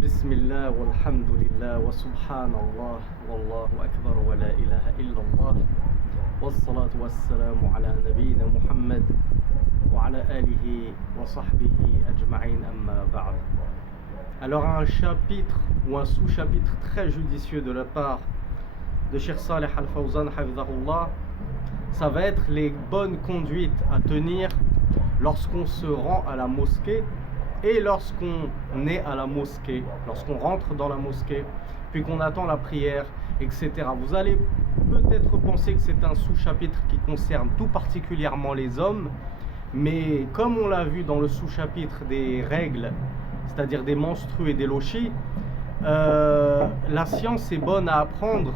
بسم الله والحمد لله وسبحان الله والله أكبر ولا إله إلا الله والصلاة والسلام على نبينا محمد وعلى آله وصحبه أجمعين أما بعد. Alors un chapitre ou un sous-chapitre très judicieux de la part de Cheikh Saleh Al-Fawzan Hafidhahullah, ça va être les bonnes conduites à tenir lorsqu'on se rend à la mosquée et lorsqu'on est à la mosquée, lorsqu'on rentre dans la mosquée, puis qu'on attend la prière, etc. Vous allez peut-être penser que c'est un sous-chapitre qui concerne tout particulièrement les hommes, mais comme on l'a vu dans le sous-chapitre des règles, c'est-à-dire des menstrues et des lochis, la science est bonne à apprendre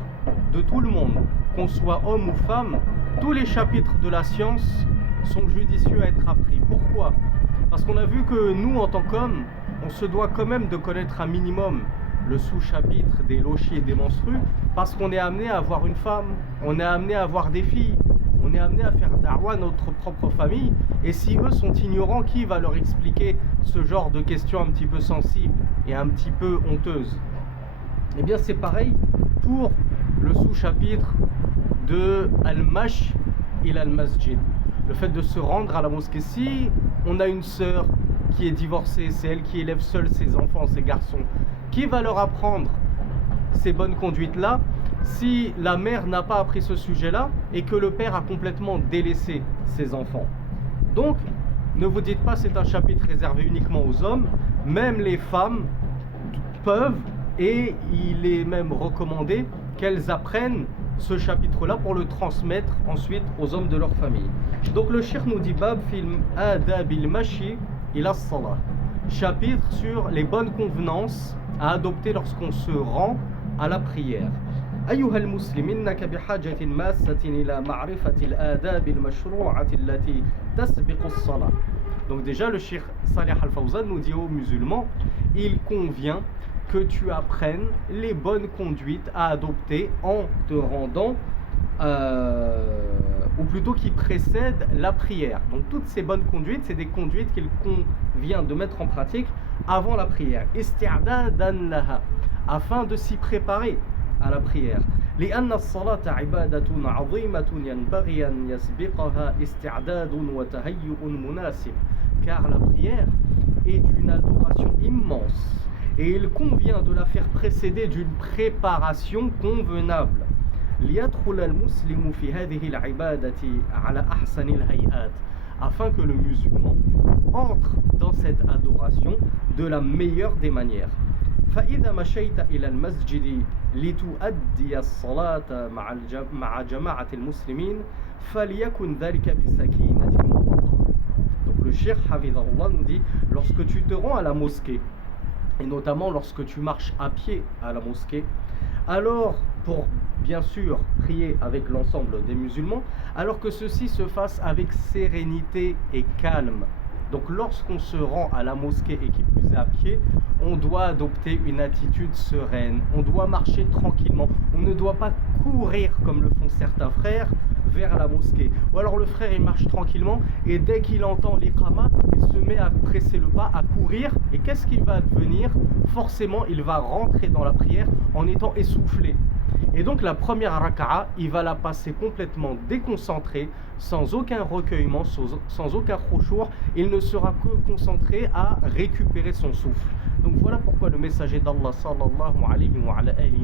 de tout le monde, qu'on soit homme ou femme. Tous les chapitres de la science sont judicieux à être appris. Pourquoi ? Parce qu'on a vu que nous, en tant qu'hommes, on se doit quand même de connaître un minimum le sous-chapitre des lochis et des menstrues, parce qu'on est amené à avoir une femme, on est amené à avoir des filles, on est amené à faire da'wa à notre propre famille, et si eux sont ignorants, qui va leur expliquer ce genre de questions un petit peu sensibles et un petit peu honteuses? Eh bien c'est pareil pour le sous-chapitre de Al-Mash ila al-Masjid, le fait de se rendre à la mosquée. Si on a une sœur qui est divorcée, c'est elle qui élève seule ses enfants, ses garçons, qui va leur apprendre ces bonnes conduites-là si la mère n'a pas appris ce sujet-là et que le père a complètement délaissé ses enfants? Donc, ne vous dites pas c'est un chapitre réservé uniquement aux hommes, même les femmes peuvent, et il est même recommandé qu'elles apprennent ce chapitre-là pour le transmettre ensuite aux hommes de leur famille. Donc le cheikh nous dit Bab film adabil mashi ila salah, chapitre sur les bonnes convenances à adopter lorsqu'on se rend à la prière. أيها المسلم إنك بحاجة ماسة إلى معرفة الآداب المشروعة التي تسبق الصلاة. Donc déjà le cheikh Saleh Al-Fawzan nous dit aux musulmans, il convient que tu apprennes les bonnes conduites à adopter en te rendant, ou plutôt qui précèdent la prière. Donc toutes ces bonnes conduites, c'est des conduites qu'il convient de mettre en pratique avant la prière. Isti'dadan laha, afin de s'y préparer à la prière. لأن الصلاة عبادة عظيمة ينبغي أن يسبقها استعداد وتهيؤ مناسب. Car la prière est une adoration immense et il convient de la faire précéder d'une préparation convenable. ليدخل المسلم في هذه العبادة على أحسن الهيئات, afin que le musulman entre dans cette adoration de la meilleure des manières. فإذا مشيت إلى المسجد لتؤدي الصلاة مع جماعة المسلمين فليكن ذلك بسكينة ووقار. Donc le cheikh Hafidhahullah nous dit, lorsque tu te rends à la mosquée, et notamment lorsque tu marches à pied à la mosquée, alors pour bien sûr prier avec l'ensemble des musulmans, alors que ceci se fasse avec sérénité et calme. Donc lorsqu'on se rend à la mosquée et qui plus est à pied, on doit adopter une attitude sereine, on doit marcher tranquillement, on ne doit pas courir comme le font certains frères vers la mosquée. Ou alors le frère il marche tranquillement et dès qu'il entend l'iqama, il se met à presser le pas, à courir, et qu'est-ce qu'il va advenir? Forcément il va rentrer dans la prière en étant essoufflé. Et donc la première raka'a, il va la passer complètement déconcentré, sans aucun recueillement, sans aucun khushu', il ne sera que concentré à récupérer son souffle. Donc voilà pourquoi le messager d'Allah sallallahu alayhi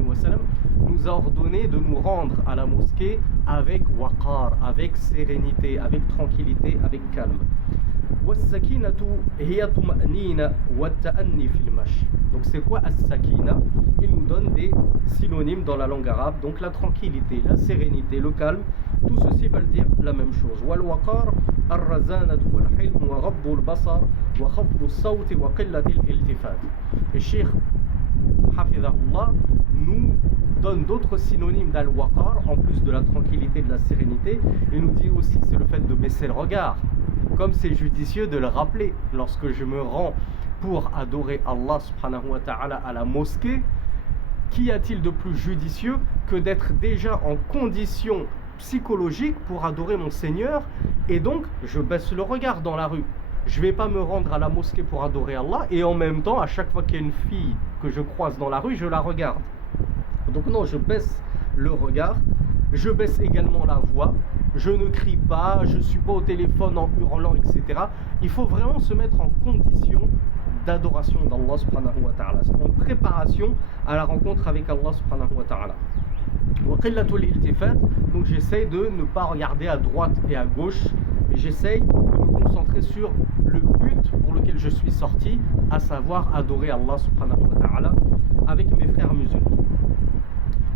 wa sallam nous a ordonné de nous rendre à la mosquée avec waqar, avec sérénité, avec tranquillité, avec calme. Donc c'est quoi as-sakina? Il nous donne des synonymes dans la langue arabe. Donc la tranquillité, la sérénité, le calme, tout ceci veut dire la même chose. Wal-waqar ar-razanatu wal-hilm wa ghaddu al-basar wa khafdu as-sawt wa qillati al-iltifat. Et Cheikh Hafidhahullah nous donne d'autres synonymes d'al-waqar en plus de la tranquillité et de la sérénité. Il nous dit aussi c'est le fait de baisser le regard. Comme c'est judicieux de le rappeler lorsque je me rends pour adorer Allah subhanahu wa ta'ala à la mosquée, qu'y a-t-il de plus judicieux que d'être déjà en condition psychologique pour adorer mon Seigneur, et donc je baisse le regard dans la rue. je ne vais pas me rendre à la mosquée pour adorer Allah et en même temps, à chaque fois qu'il y a une fille que je croise dans la rue, je la regarde. Donc non, je baisse le regard, je baisse également la voix, je ne crie pas, je ne suis pas au téléphone en hurlant, etc. Il faut vraiment se mettre en condition d'adoration d'Allah subhanahu wa ta'ala, en préparation à la rencontre avec Allah subhanahu wa ta'ala. Donc j'essaie de ne pas regarder à droite et à gauche, mais j'essaie de me concentrer sur le but pour lequel je suis sorti, à savoir adorer Allah subhanahu wa ta'ala avec mes frères musulmans.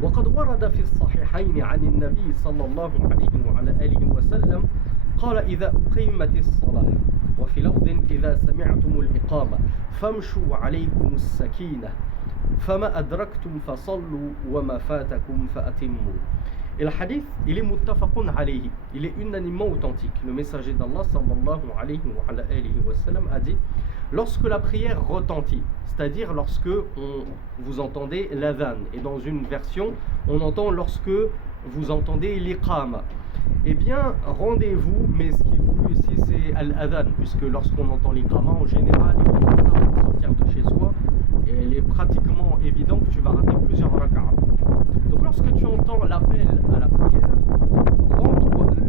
وقد ورد في الصحيحين عن النبي صلى الله عليه وعلى آله وسلم قال إذا أقيمت الصلاة وفي لفظ إذا سمعتم الإقامة فامشوا عليكم السكينة فما أدركتم فصلوا وما فاتكم فأتموا. Et le hadith, il est muttafaqun alayhi, il est unanimement authentique. Le messager d'Allah sallallahu alayhi wa sallam a dit: lorsque la prière retentit, c'est-à-dire lorsque vous entendez l'adhan, et dans une version, on entend lorsque vous entendez l'iqama, eh bien rendez-vous, mais ce qui est voulu ici c'est al-adhan, puisque lorsqu'on entend l'iqama, en général, il est trop tard pour sortir de chez soi, et il est pratiquement évident que tu vas rater plusieurs rak'ah. Donc lorsque tu entends l'appel à la prière,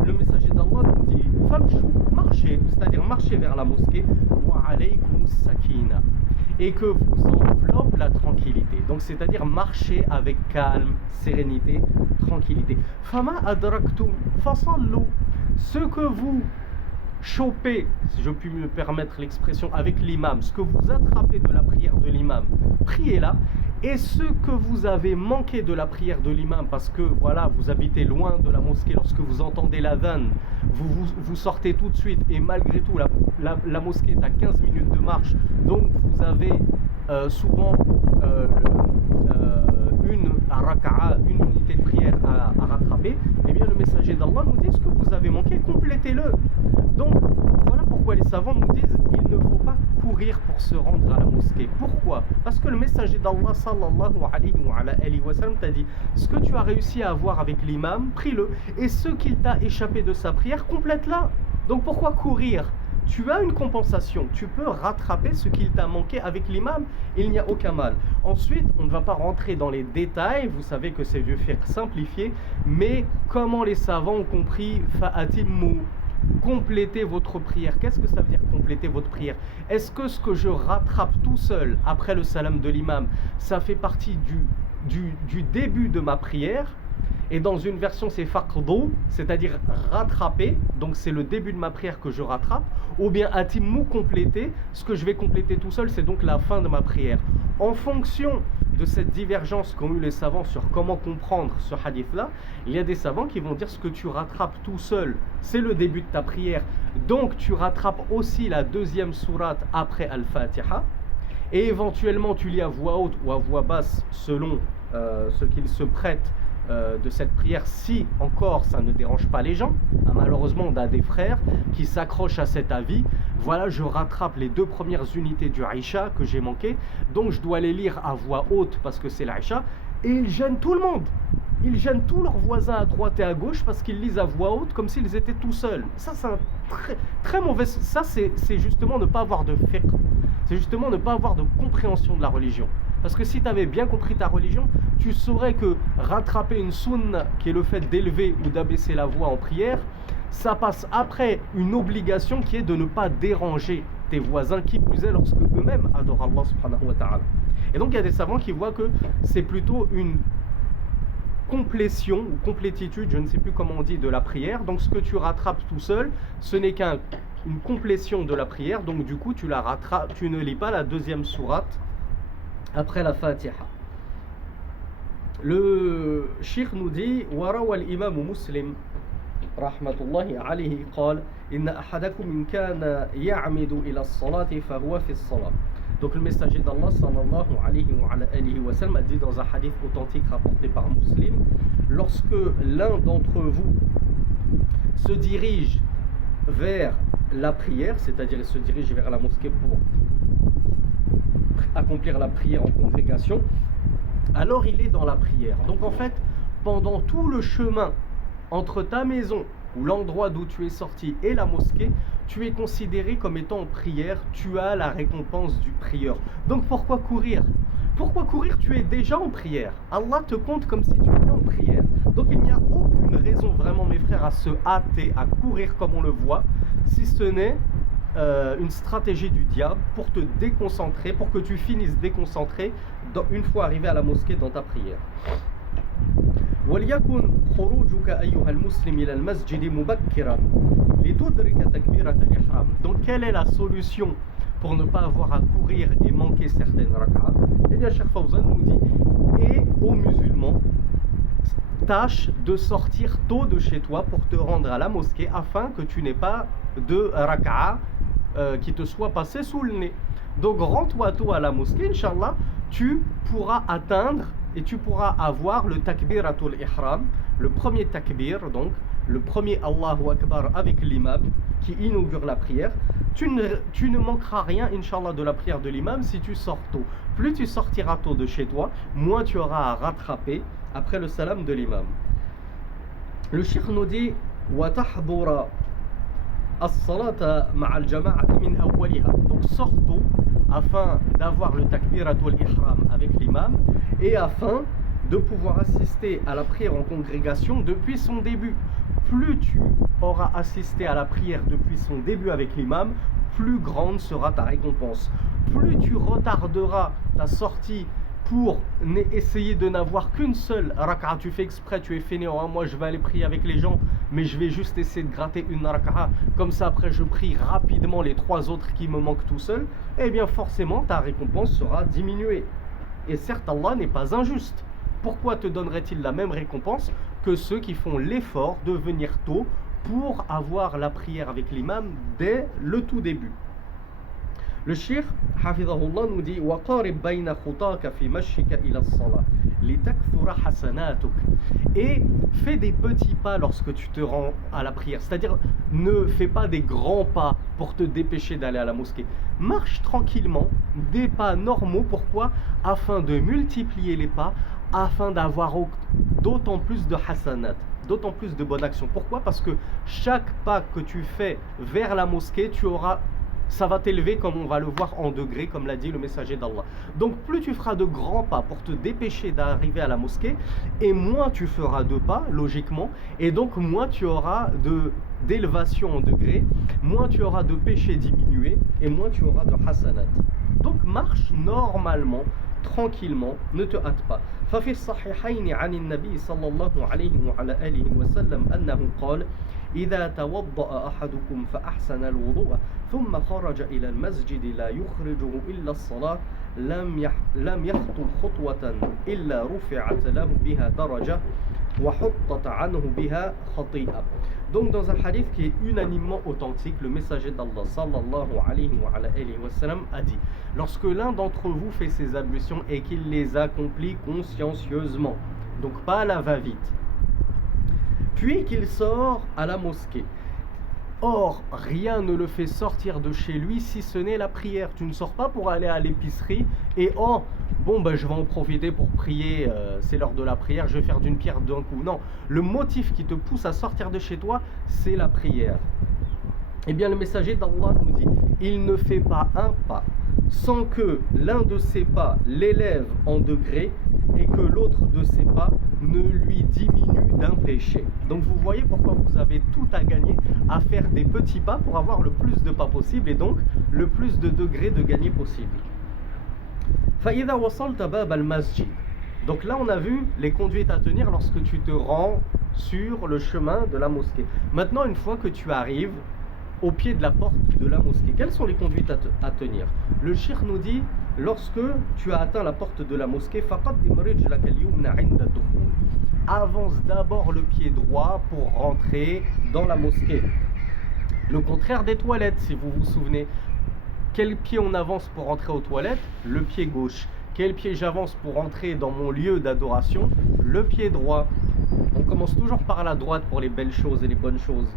le messager d'Allah nous dit famchou, marchez, c'est-à-dire marchez vers la mosquée, wa alaykum sakina, et que vous enveloppe la tranquillité. Donc c'est-à-dire marchez avec calme, sérénité, tranquillité. Fama adraktum fasallu, ce que vous chopez, si je puis me permettre l'expression, avec l'imam, ce que vous attrapez de la prière de l'imam, priez-la. Et ce que vous avez manqué de la prière de l'imam, parce que voilà, vous habitez loin de la mosquée, lorsque vous entendez l'adhan, vous sortez tout de suite, et malgré tout, la mosquée est à 15 minutes de marche, donc vous avez souvent une raka'a, une unité de prière à rattraper. Et bien le messager d'Allah nous dit: ce que vous avez manqué, complétez-le. Donc voilà pourquoi les savants nous disent: il ne faut pas courir pour se rendre à la mosquée. Pourquoi? Parce que le messager d'Allah sallallahu alayhi wa sallam t'a dit: ce que tu as réussi à avoir avec l'imam, prie-le, et ce qu'il t'a échappé de sa prière, complète-la. Donc pourquoi courir? Tu as une compensation, tu peux rattraper ce qu'il t'a manqué avec l'imam, il n'y a aucun mal. Ensuite, on ne va pas rentrer dans les détails, vous savez que c'est du fiqh simplifié, mais comment les savants ont compris fa'atimmu, complétez votre prière. Qu'est-ce que ça veut dire compléter votre prière? Est-ce que ce que je rattrape tout seul après le salam de l'imam, ça fait partie du début de ma prière? Et dans une version c'est faqdu, c'est-à-dire rattraper, donc c'est le début de ma prière que je rattrape, ou bien atimmu, compléter, ce que je vais compléter tout seul c'est donc la fin de ma prière. En fonction de cette divergence qu'ont eu les savants sur comment comprendre ce hadith là, il y a des savants qui vont dire: ce que tu rattrapes tout seul c'est le début de ta prière, donc tu rattrapes aussi la deuxième sourate après Al-Fatiha, et éventuellement tu lis à voix haute ou à voix basse selon ce qu'il se prête de cette prière, si encore ça ne dérange pas les gens. Malheureusement on a des frères qui s'accrochent à cet avis: voilà, je rattrape les 2 premières unités du Aïcha que j'ai manqué, donc je dois les lire à voix haute parce que c'est l'Aïcha, et ils gênent tout le monde, ils gênent tous leurs voisins à droite et à gauche parce qu'ils lisent à voix haute comme s'ils étaient tout seuls. Ça c'est un très mauvais, ça c'est justement ne pas avoir de fiqh, c'est justement ne pas avoir de compréhension de la religion. Parce que si tu avais bien compris ta religion, tu saurais que rattraper une sunna, qui est le fait d'élever ou d'abaisser la voix en prière, ça passe après une obligation qui est de ne pas déranger tes voisins, qui plus est lorsque eux-mêmes adorent Allah subhanahu wa ta'ala. Et donc il y a des savants qui voient que c'est plutôt une complétion ou complétitude, je ne sais plus comment on dit, de la prière. Donc ce que tu rattrapes tout seul, ce n'est qu'une complétion de la prière, donc du coup tu la rattrapes, tu ne lis pas la deuxième sourate après la Fatiha. Le Cheikh nous dit: وروى الإمام مسلم رحمة الله عليه قال إن أحدكم إن كان يعمد إلى الصلاة فهو في الصلاة. Donc le messager d'Allah sallallahu alayhi wa sallam a dit dans un hadith authentique rapporté par Muslim: lorsque l'un d'entre vous se dirige vers la prière, c'est-à-dire il se dirige vers la mosquée pour accomplir la prière en congrégation, alors il est dans la prière. Donc en fait, pendant tout le chemin entre ta maison ou l'endroit d'où tu es sorti et la mosquée, tu es considéré comme étant en prière, tu as la récompense du prieur. Donc pourquoi courir? Pourquoi courir? Tu es déjà en prière. Allah te compte comme si tu étais en prière. Donc il n'y a aucune raison vraiment, mes frères, à se hâter, à courir comme on le voit, si ce n'est une stratégie du diable pour te déconcentrer, pour que tu finisses déconcentré une fois arrivé à la mosquée dans ta prière. وليكن خروجك أيها المسلم إلى المسجد مبكرا لتدرك تكبيرة الإحرام. Donc quelle est la solution pour ne pas avoir à courir et manquer certaines rak'ah? Eh bien, Cheikh Fawzan nous dit, et aux musulmans, tâche de sortir tôt de chez toi pour te rendre à la mosquée afin que tu n'aies pas de rak'ah qui te soit passé sous le nez. Donc rends-toi tôt à la mosquée, Inch'Allah, tu pourras atteindre et tu pourras avoir le takbiratul ihram, le premier takbir, donc le premier Allahu Akbar avec l'imam qui inaugure la prière. Tu ne manqueras rien, Inch'Allah, de la prière de l'imam si tu sors tôt. Plus tu sortiras tôt de chez toi, moins tu auras à rattraper après le salam de l'imam. Le cheikh nous dit وَتَحْضُرَ الصَّلَاةَ مَعَ الْجَمَاعَةِ مِنْ أَوَّلِهَا. Donc sors tôt afin d'avoir le takbiratul ihram avec l'imam et afin de pouvoir assister à la prière en congrégation depuis son début. Plus tu auras assisté à la prière depuis son début avec l'imam, plus grande sera ta récompense. Plus tu retarderas ta sortie pour essayer de n'avoir qu'une seule rak'a, tu fais exprès, tu es fainéant, hein, moi je vais aller prier avec les gens, mais je vais juste essayer de gratter une rak'a, comme ça après je prie rapidement les 3 autres qui me manquent tout seul, eh bien forcément ta récompense sera diminuée. Et certes, Allah n'est pas injuste. Pourquoi te donnerait-il la même récompense que ceux qui font l'effort de venir tôt pour avoir la prière avec l'imam dès le tout début? Le cheikh, hafidhahullah, nous dit وَقَارِبْ بَيْنَ خُطَاكَ فِي مَشِّكَ إِلَى الصَّلَاةِ لِتَكْثُرَ حَسَنَاتُكَ. Et fais des petits pas lorsque tu te rends à la prière. C'est-à-dire, ne fais pas des grands pas pour te dépêcher d'aller à la mosquée. Marche tranquillement, des pas normaux. Pourquoi? Afin de multiplier les pas, afin d'avoir d'autant plus de hasanat, d'autant plus de bonnes actions. Pourquoi? Parce que chaque pas que tu fais vers la mosquée, ça va t'élever, comme on va le voir, en degrés, comme l'a dit le messager d'Allah. Donc plus tu feras de grands pas pour te dépêcher d'arriver à la mosquée, et moins tu feras de pas, logiquement, et donc moins tu auras d'élévation en degrés, moins tu auras de péché diminué, et moins tu auras de hasanat. Donc marche normalement, tranquillement, ne te hâte pas. ففي الصحيحين عن النبي صلى الله عليه وعلى آله وسلم أنه قال إذا توضأ أحدكم فأحسن الوضوء ثم خرج إلى المسجد لا يخرجه إلا الصلاة لم يخطو خطوة إلا رفعت له بها درجة وحطت عنه بها خطيئة. Donc dans un hadith qui est unanimement authentique, le messager d'Allah sallallahu alayhi wa sallam a dit: lorsque l'un d'entre vous fait ses ablutions et qu'il les accomplit consciencieusement, donc pas à la va-vite, puis qu'il sort à la mosquée. Or, rien ne le fait sortir de chez lui si ce n'est la prière. Tu ne sors pas pour aller à l'épicerie et je vais en profiter pour prier, c'est l'heure de la prière, je vais faire d'une pierre d'un coup. Non, le motif qui te pousse à sortir de chez toi, c'est la prière. Eh bien, le messager d'Allah nous dit: il ne fait pas un pas sans que l'un de ses pas l'élève en degré et que l'autre de ses pas ne lui diminue d'un péché. Donc vous voyez pourquoi vous avez tout à gagner à faire des petits pas pour avoir le plus de pas possible et donc le plus de degrés de gagner possible. فَإِذَا وَصَلْتَ بَابَ الْمَسْجِدِ. Donc là on a vu les conduites à tenir lorsque tu te rends sur le chemin de la mosquée. Maintenant, une fois que tu arrives au pied de la porte de la mosquée, quelles sont les conduites à tenir? Le cheikh nous dit: lorsque tu as atteint la porte de la mosquée, avance d'abord le pied droit pour rentrer dans la mosquée. Le contraire des toilettes, si vous vous souvenez. Quel pied on avance pour rentrer aux toilettes? Le pied gauche. Quel pied j'avance pour entrer dans mon lieu d'adoration? Le pied droit. On commence toujours par la droite pour les belles choses et les bonnes choses.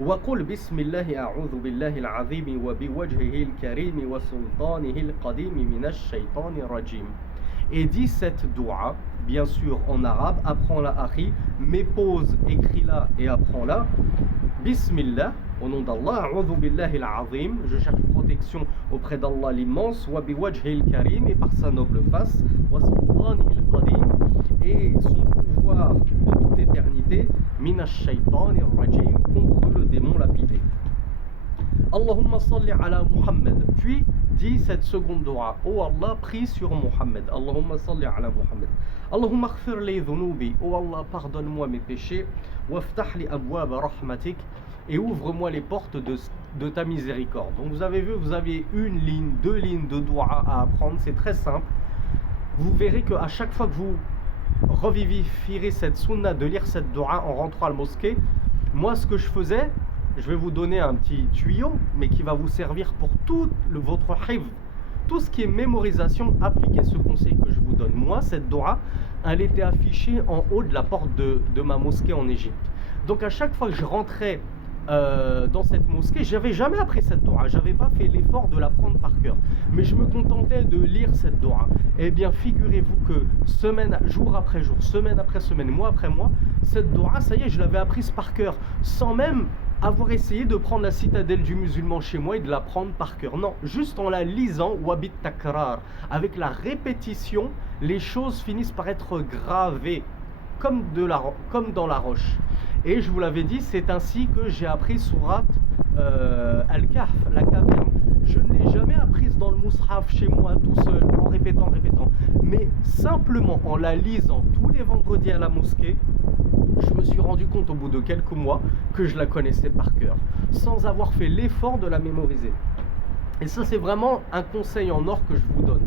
وقل بسم الله أعوذ بالله العظيم وبوجهه الكريم وسلطانه القديم من الشيطان الرجيم. Et dis cette dua, bien sûr en arabe, apprends-la akhi, mais pose, écris-la et apprends-la. Bismillah, Au nom d'Allah, A'udhu billahi al-azim, je cherche protection auprès d'Allah l'immense, wa biwajhi al-karim, et par sa noble face, wa sultanihi al-qadim, et son pouvoir de toute éternité, minash shaytani ar-rajim, contre le démon lapidé. Allahumma salli ala Muhammad. Puis dit cette seconde dua. Oh Allah, prie sur Muhammad. Allahumma salli ala Muhammad. Allahumma khfir li dhunubi. Oh Allah, pardonne-moi mes péchés. Waftah li abwab rahmatik. Et ouvre-moi les portes de ta miséricorde. Donc vous avez vu, vous avez une ligne, deux lignes de dua à apprendre. C'est très simple. Vous verrez qu'à chaque fois que vous revivifierez cette sunna de lire cette dua en rentrant à la mosquée, moi ce que je faisais, je vais vous donner un petit tuyau, mais qui va vous servir pour tout votre hifz, tout ce qui est mémorisation. Appliquez ce conseil que je vous donne. Moi, cette dua, elle était affichée en haut de la porte de ma mosquée en Égypte. Donc à chaque fois que je rentrais dans cette mosquée, j'avais jamais appris cette dua, j'avais pas fait l'effort de l'apprendre par cœur, mais je me contentais de lire cette dua. Eh bien, figurez-vous que jour après jour, semaine après semaine, mois après mois, cette dua, ça y est, je l'avais apprise par cœur, sans même avoir essayé de prendre la citadelle du musulman chez moi et de l'apprendre par cœur. Non, juste en la lisant, wabit takrar, avec la répétition, les choses finissent par être gravées comme dans la roche. Et je vous l'avais dit, c'est ainsi que j'ai appris Surat Al-Kahf, la caverne. Je ne l'ai jamais apprise dans le mushaf chez moi tout seul, en répétant, mais simplement en la lisant tous les vendredis à la mosquée. Je me suis rendu compte au bout de quelques mois que je la connaissais par cœur, sans avoir fait l'effort de la mémoriser. Et ça, c'est vraiment un conseil en or que je vous donne.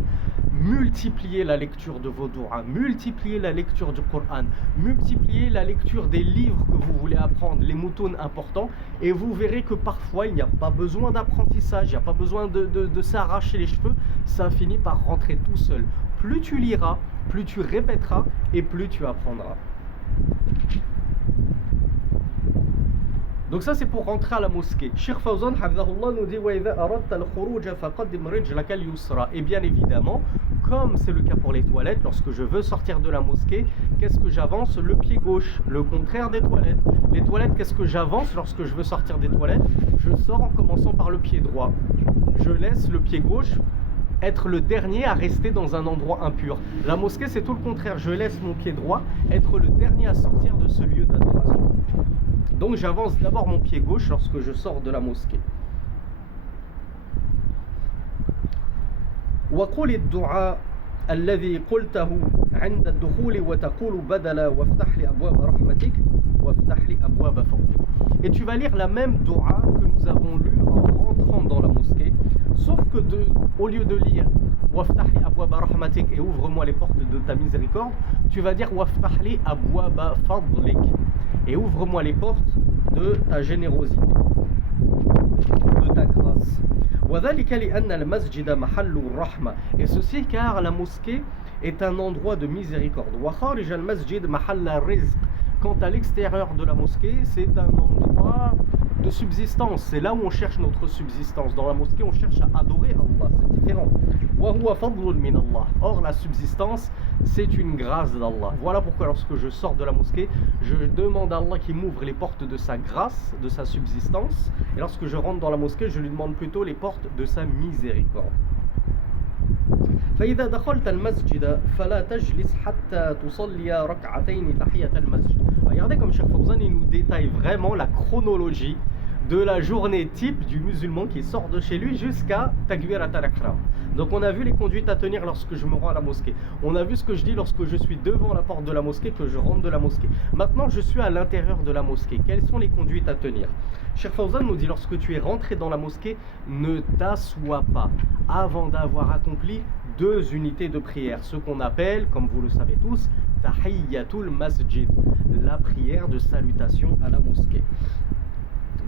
Multipliez la lecture de vos du'as, multipliez la lecture du Coran, multipliez la lecture des livres que vous voulez apprendre, les moutons importants, et vous verrez que parfois il n'y a pas besoin d'apprentissage, il n'y a pas besoin de s'arracher les cheveux, ça finit par rentrer tout seul. Plus tu liras, plus tu répéteras, et plus tu apprendras. Donc ça c'est pour rentrer à la mosquée. Cheikh Fawzan hafidhahullah nous dit وَإِذَا أَرَدْتَ الْخُرُوجَ فَقَدِّمْ رِجْلَكَ الْيُسْرَى. Et bien évidemment, comme c'est le cas pour les toilettes, lorsque je veux sortir de la mosquée, qu'est-ce que j'avance? Le pied gauche, le contraire des toilettes. Les toilettes, qu'est-ce que j'avance lorsque je veux sortir des toilettes? Je sors en commençant par le pied droit. Je laisse le pied gauche être le dernier à rester dans un endroit impur. La mosquée, c'est tout le contraire. Je laisse mon pied droit être le dernier à sortir de ce lieu d'adoration. Donc j'avance d'abord mon pied gauche lorsque je sors de la mosquée. وقل الدعاء الذي قلته عند الدخول وتقول بدلا وافتح لي أبواب رحمتك وافتح لي أبواب فضلك. Et tu vas lire la même dua que nous avons lue en rentrant dans la mosquée, sauf que au lieu de lire waftah li abwaba rahmatik et ouvre-moi les portes de ta miséricorde, tu vas dire waftah li abwaba fadlik et ouvre-moi les portes de ta générosité, de ta grâce. وذلك لأن المسجد محل الرحمة. Et ceci car la mosquée est un endroit de miséricorde. وخارج المسجد محل الرزق. Quant à l'extérieur de la mosquée, c'est un endroit de subsistance. C'est là où on cherche notre subsistance. Dans la mosquée, on cherche à adorer Allah. C'est différent. وهو فضل من الله. Or, la subsistance, c'est une grâce d'Allah. Voilà pourquoi lorsque je sors de la mosquée, je demande à Allah qu'il m'ouvre les portes de sa grâce, de sa subsistance. Et lorsque je rentre dans la mosquée, je lui demande plutôt les portes de sa miséricorde. فإذا دخلت المسجد فلا تجلس حتى تصلي ركعتين تحية المسجد. Regardez comme Cheikh Fawzan il nous détaille vraiment la chronologie de la journée type du musulman qui sort de chez lui jusqu'à Takbirat al-Ihram. Donc on a vu les conduites à tenir lorsque je me rends à la mosquée. On a vu ce que je dis lorsque je suis devant la porte de la mosquée, que je rentre de la mosquée. Maintenant je suis à l'intérieur de la mosquée. Quelles sont les conduites à tenir? Cheikh Fawzan nous dit lorsque tu es rentré dans la mosquée, ne t'assois pas avant d'avoir accompli 2 unités de prière, ce qu'on appelle, comme vous le savez tous, Tahiyyatul Masjid, la prière de salutation à la mosquée.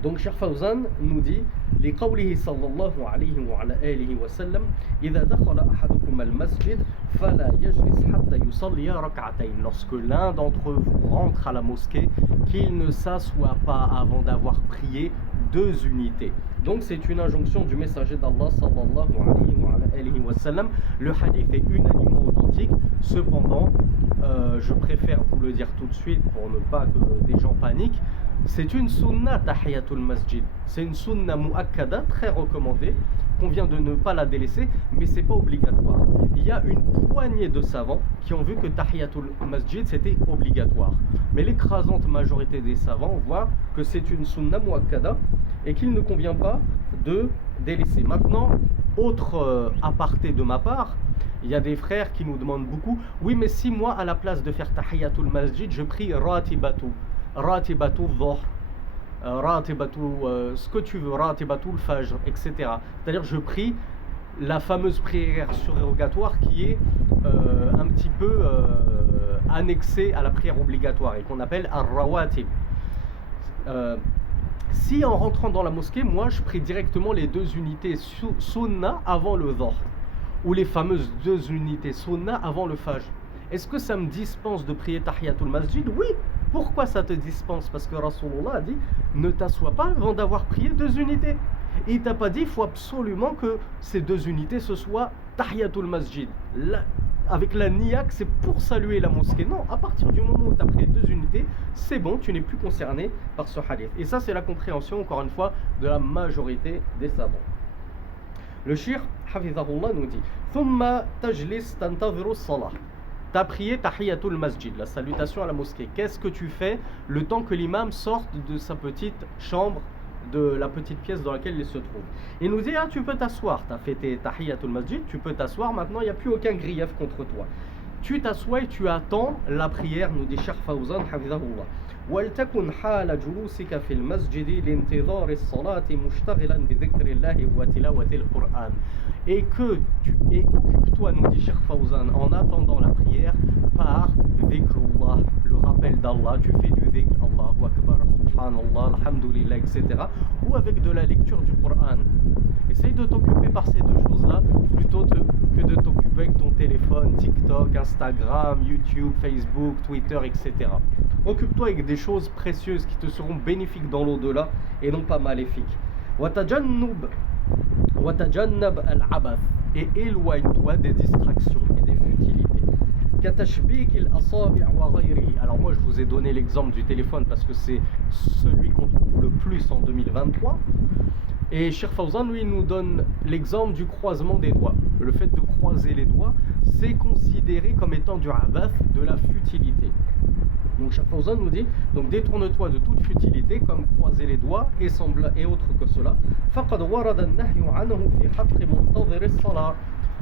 Donc Cheikh Fawzan nous dit لقوله صلى الله عليه وعلى آله وسلم إذا دخل أحدكم المسجد فلا يجلس حتى يصلي ركعتين. Lorsque l'un d'entre vous rentre à la mosquée, qu'il ne s'assoit pas avant d'avoir prié 2 unités. Donc c'est une injonction du messager d'Allah sallallahu alayhi wa sallam. Le hadith est unanimement authentique. Cependant, je préfère vous le dire tout de suite pour ne pas que des gens paniquent. c'est une sunna tahiyatul masjid. C'est une sunna muakkada, très recommandée, qu'on vient de ne pas la délaisser, mais c'est pas obligatoire. Il y a une poignée de savants qui ont vu que tahiyatul masjid c'était obligatoire. Mais l'écrasante majorité des savants voient que c'est une sunna muakkada et qu'il ne convient pas de délaisser. Maintenant, autre aparté de ma part, il y a des frères qui nous demandent beaucoup, oui mais si moi à la place de faire tahiyatul masjid, je prie ratibatu dhuhr, ratibatu ce que tu veux, ratibatu fajr, etc. C'est-à-dire je prie la fameuse prière surrogatoire qui est un petit peu annexée à la prière obligatoire et qu'on appelle ar-rawatib. Si en rentrant dans la mosquée, moi je prie directement les deux unités sunna avant le dhuhr, ou les fameuses deux unités sunna avant le fajr, est-ce que ça me dispense de prier tahiyatul masjid? Oui. Pourquoi ça te dispense? Parce que Rasulullah a dit ne t'assois pas avant d'avoir prié deux unités. Et il t'a pas dit il faut absolument que ces deux unités ce soit tahiyatul masjid. Avec la niya, c'est pour saluer la mosquée. Non, à partir du moment où tu as pris deux unités, c'est bon, tu n'es plus concerné par ce hadith. Et ça, c'est la compréhension, encore une fois, de la majorité des savants. Le shir, hafizahullah, nous dit Thumma tajlis tantadhiru as-salah. T'as prié tahiyatul masjid, la salutation à la mosquée. Qu'est-ce que tu fais le temps que l'imam sorte de sa petite chambre, de la petite pièce dans laquelle il se trouve? Il nous dit, ah, tu peux t'asseoir, tu as fait tes tahiyatul masjid, tu peux t'asseoir, maintenant il n'y a plus aucun grief contre toi. Tu t'assois et tu attends la prière, nous dit Cheikh Fawzan, hafizahullah. وَلْتَكُنْ حَالَ جُلُوسِكَ فِي الْمَسْجِدِ لِانْتِظَارِ الصَّلَاةِ مُشْتَغِلًا بِذِكْرِ اللَّهِ وَتِلَاوَةِ الْقُرْآنِ. Et que tu occupe-toi, nous dit Cheikh Fawzan, en attendant la prière par dhikrullah, le rappel d'Allah. Tu fais du dhikr, Allahu Akbar, Subhanallah, Alhamdulillah, etc. Ou avec de la lecture du Coran. Essaye de t'occuper par ces deux choses-là plutôt que de t'occuper avec ton téléphone, TikTok, Instagram, YouTube, Facebook, Twitter, etc. Occupe-toi avec des choses précieuses qui te seront bénéfiques dans l'au-delà et non pas maléfiques. Watajannab al-abath, et éloigne-toi des distractions et des futilités. Katashbik al-asabi' wa ghayrihi. Alors moi je vous ai donné l'exemple du téléphone parce que c'est celui qu'on trouve le plus en 2023. Et Cheikh Fawzan, lui, nous donne l'exemple du croisement des doigts. Le fait de croiser les doigts, c'est considéré comme étant du abath, de la futilité. Donc Cheikh Fawzan nous dit, donc détourne-toi de toute futilité comme croiser les doigts et autre que cela. فَقَدْ وَرَدَ النَّهْيُ عَنْهُ فِي حَقِّ مُنْتَظِرِ الصَّلَاةِ.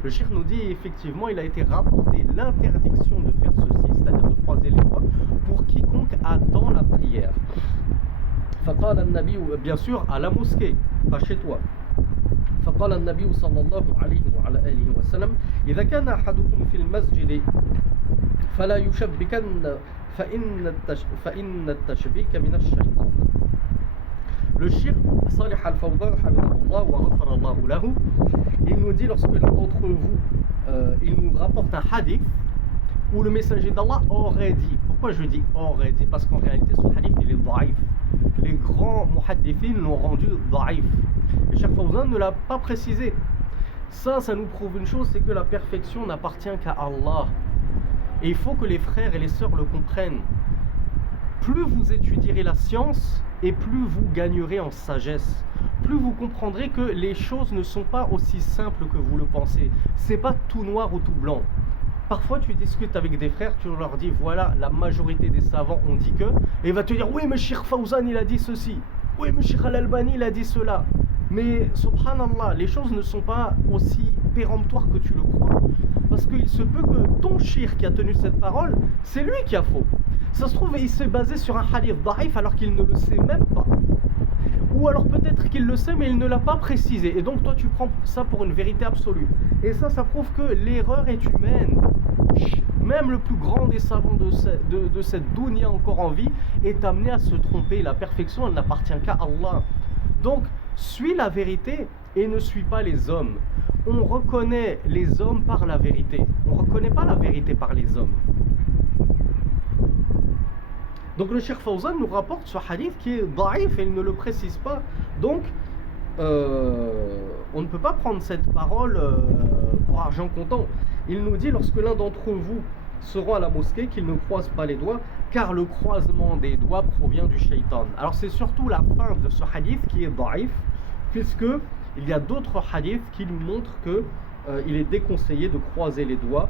Le cheikh nous dit effectivement il a été rapporté l'interdiction de faire ceci, c'est-à-dire de croiser les doigts pour quiconque attend la prière. فقال النبي, bien sûr à la mosquée, pas chez toi. فقال النبي صلى الله عليه وعلى آله وسلم إذا كان أحدكم في المسجد فلا يشبكن فإن التشبيك من الشيطان. Le shir Salih al-Fawzan, hafidhahullah wa ghafarallahu lahu, il nous dit lorsque l'un d'entre vous il nous rapporte un hadith où le messager d'Allah aurait dit. Pourquoi je dis aurait dit? Parce qu'en réalité ce hadith il est daïf. Les grands muhaddithin l'ont rendu daïf. Et Cheikh Fawzan ne l'a pas précisé. Ça nous prouve une chose, c'est que la perfection n'appartient qu'à Allah. Et il faut que les frères et les sœurs le comprennent. Plus vous étudierez la science et plus vous gagnerez en sagesse. Plus vous comprendrez que les choses ne sont pas aussi simples que vous le pensez. C'est pas tout noir ou tout blanc. Parfois tu discutes avec des frères, tu leur dis voilà, la majorité des savants ont dit que, et il va te dire oui mais Cheikh Fawzan il a dit ceci, oui mais Cheikh Al-Albani il a dit cela. Mais subhanallah, les choses ne sont pas aussi péremptoires que tu le crois. Parce qu'il se peut que ton shir qui a tenu cette parole, c'est lui qui a faux. Ça se trouve, il s'est basé sur un hadith daïf alors qu'il ne le sait même pas. Ou alors peut-être qu'il le sait mais il ne l'a pas précisé. Et donc toi tu prends ça pour une vérité absolue. Et ça prouve que l'erreur est humaine. Même le plus grand des savants de cette dunya encore en vie est amené à se tromper. La perfection elle n'appartient qu'à Allah. Donc suis la vérité et ne suis pas les hommes. On reconnaît les hommes par la vérité. On ne reconnaît pas la vérité par les hommes. Donc le Cheikh Fawzan nous rapporte ce hadith qui est daïf et il ne le précise pas. Donc on ne peut pas prendre cette parole pour argent comptant. Il nous dit lorsque l'un d'entre vous seront à la mosquée qu'ils ne croisent pas les doigts, car le croisement des doigts provient du shaitan. Alors c'est surtout la fin de ce hadith qui est daif, puisque il y a d'autres hadiths qui nous montrent que il est déconseillé de croiser les doigts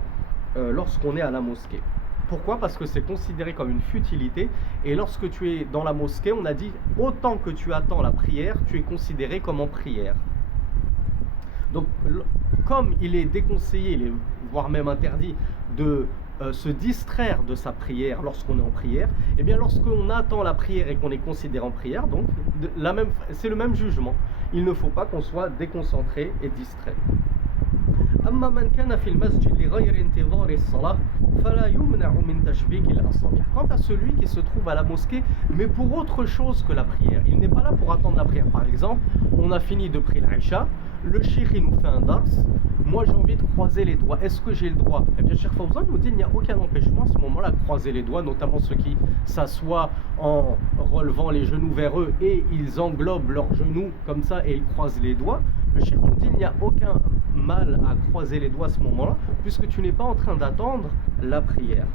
lorsqu'on est à la mosquée. Pourquoi? Parce que c'est considéré comme une futilité, et lorsque tu es dans la mosquée, on a dit autant que tu attends la prière, tu es considéré comme en prière. Donc comme il est déconseillé, voire même interdit, de se distraire de sa prière lorsqu'on est en prière, et bien lorsqu'on attend la prière et qu'on est considéré en prière, donc c'est le même jugement. Il ne faut pas qu'on soit déconcentré et distrait. أما من كان في المسجد لغير انتظار الصلاة فلا يمنع من تشبيك الأصابع. Quant à celui qui se trouve à la mosquée mais pour autre chose que la prière, il n'est pas là pour attendre la prière. Par exemple, on a fini de prier l'Aïcha, le cheikh il nous fait un dars, moi j'ai envie de croiser les doigts, est-ce que j'ai le droit? Eh bien Cheikh Fawzan nous dit il n'y a aucun empêchement à ce moment-là de croiser les doigts, notamment ceux qui s'assoient en relevant les genoux vers eux et ils englobent leurs genoux comme ça et ils croisent les doigts. Le cheikh nous dit il n'y a aucun mal à croiser les doigts à ce moment-là, puisque tu n'es pas en train d'attendre la prière.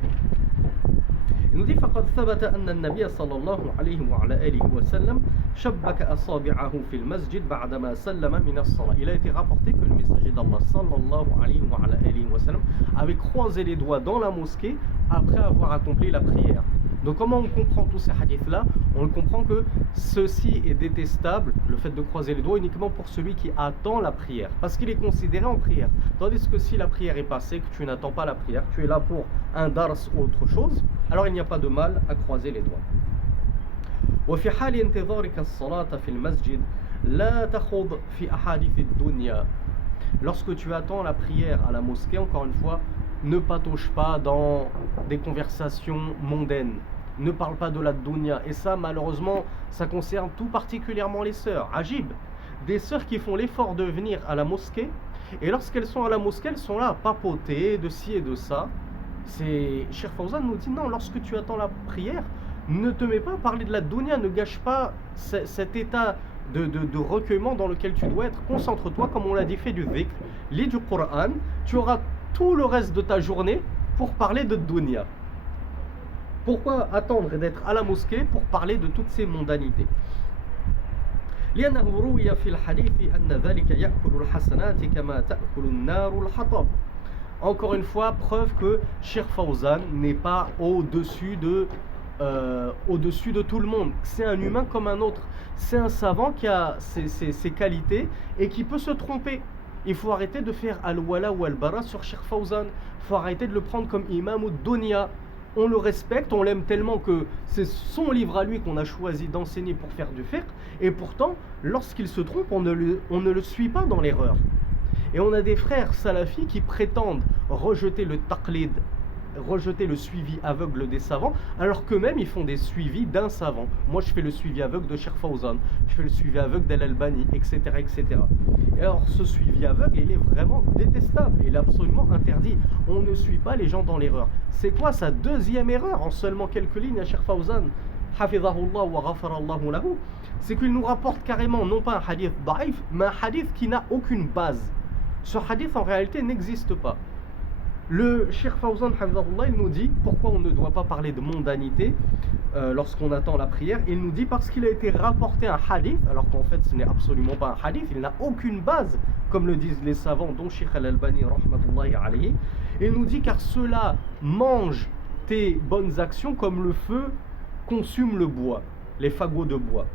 Il nous dit فقد ثبت أن النبي صلى الله عليه وعلى آله وسلم شبك أصابعه في المسجد بعدما سلم من الصلاة. Il a été rapporté que le messager d'Allah صلى الله عليه وعلى آله وسلم avait croisé les doigts dans la mosquée après avoir accompli la prière. Donc comment on comprend tous ces hadiths-là? On comprend que ceci est détestable, le fait de croiser les doigts, uniquement pour celui qui attend la prière, parce qu'il est considéré en prière. Tandis que si la prière est passée, que tu n'attends pas la prière, tu es là pour un dars ou autre chose, alors il n'y a pas de mal à croiser les doigts. وفي حال انتظارك الصلاة في المسجد لا تخوض في أحاديث الدنيا. Lorsque tu attends la prière à la mosquée, encore une fois, ne patauge pas dans des conversations mondaines. Ne parle pas de la dunya. Et ça, malheureusement, ça concerne tout particulièrement les sœurs. Ajib, des sœurs qui font l'effort de venir à la mosquée, et lorsqu'elles sont à la mosquée, elles sont là à papoter de ci et de ça. Cheikh Fawzan nous dit non, lorsque tu attends la prière, ne te mets pas à parler de la dunya, ne gâche pas cet état de recueillement dans lequel tu dois être. Concentre-toi, comme on l'a dit, fais du dhikr, lis du Coran, tu auras tout le reste de ta journée pour parler de dunya. Pourquoi attendre d'être à la mosquée pour parler de toutes ces mondanités? لأنه روي في الحديث أن ذلك يأكل الحسنات كما تأكل النار الحطب. Encore une fois, preuve que Cheikh Fawzan n'est pas au-dessus de tout le monde. C'est un humain comme un autre. C'est un savant qui a ses qualités et qui peut se tromper. Il faut arrêter de faire al-wala ou al-bara sur Cheikh Fawzan. Il faut arrêter de le prendre comme imam ou dunya. On le respecte, on l'aime tellement que c'est son livre à lui qu'on a choisi d'enseigner pour faire du fiqh. Et pourtant, lorsqu'il se trompe, on ne le suit pas dans l'erreur. Et on a des frères salafis qui prétendent rejeter le taqlid, rejeter le suivi aveugle des savants, alors qu'eux-mêmes ils font des suivis d'un savant. Moi je fais le suivi aveugle de Cheikh Fawzan, je fais le suivi aveugle d'Al-Albani, etc., etc. Et alors ce suivi aveugle, il est vraiment détestable, il est absolument interdit. On ne suit pas les gens dans l'erreur. C'est quoi sa deuxième erreur en seulement quelques lignes à Cheikh Fawzan? Hafidhahullah wa ghafarallahu lahu. C'est qu'il nous rapporte carrément non pas un hadith daif, mais un hadith qui n'a aucune base. Ce hadith en réalité n'existe pas. Le Cheikh Fawzan Hafidhahullah, il nous dit pourquoi on ne doit pas parler de mondanité lorsqu'on attend la prière. Il nous dit parce qu'il a été rapporté un hadith, alors qu'en fait ce n'est absolument pas un hadith, il n'a aucune base, comme le disent les savants, dont Cheikh Al-Albani rahmatullahi alayhi. Il nous dit car cela mange tes bonnes actions comme le feu consume le bois, les fagots de bois.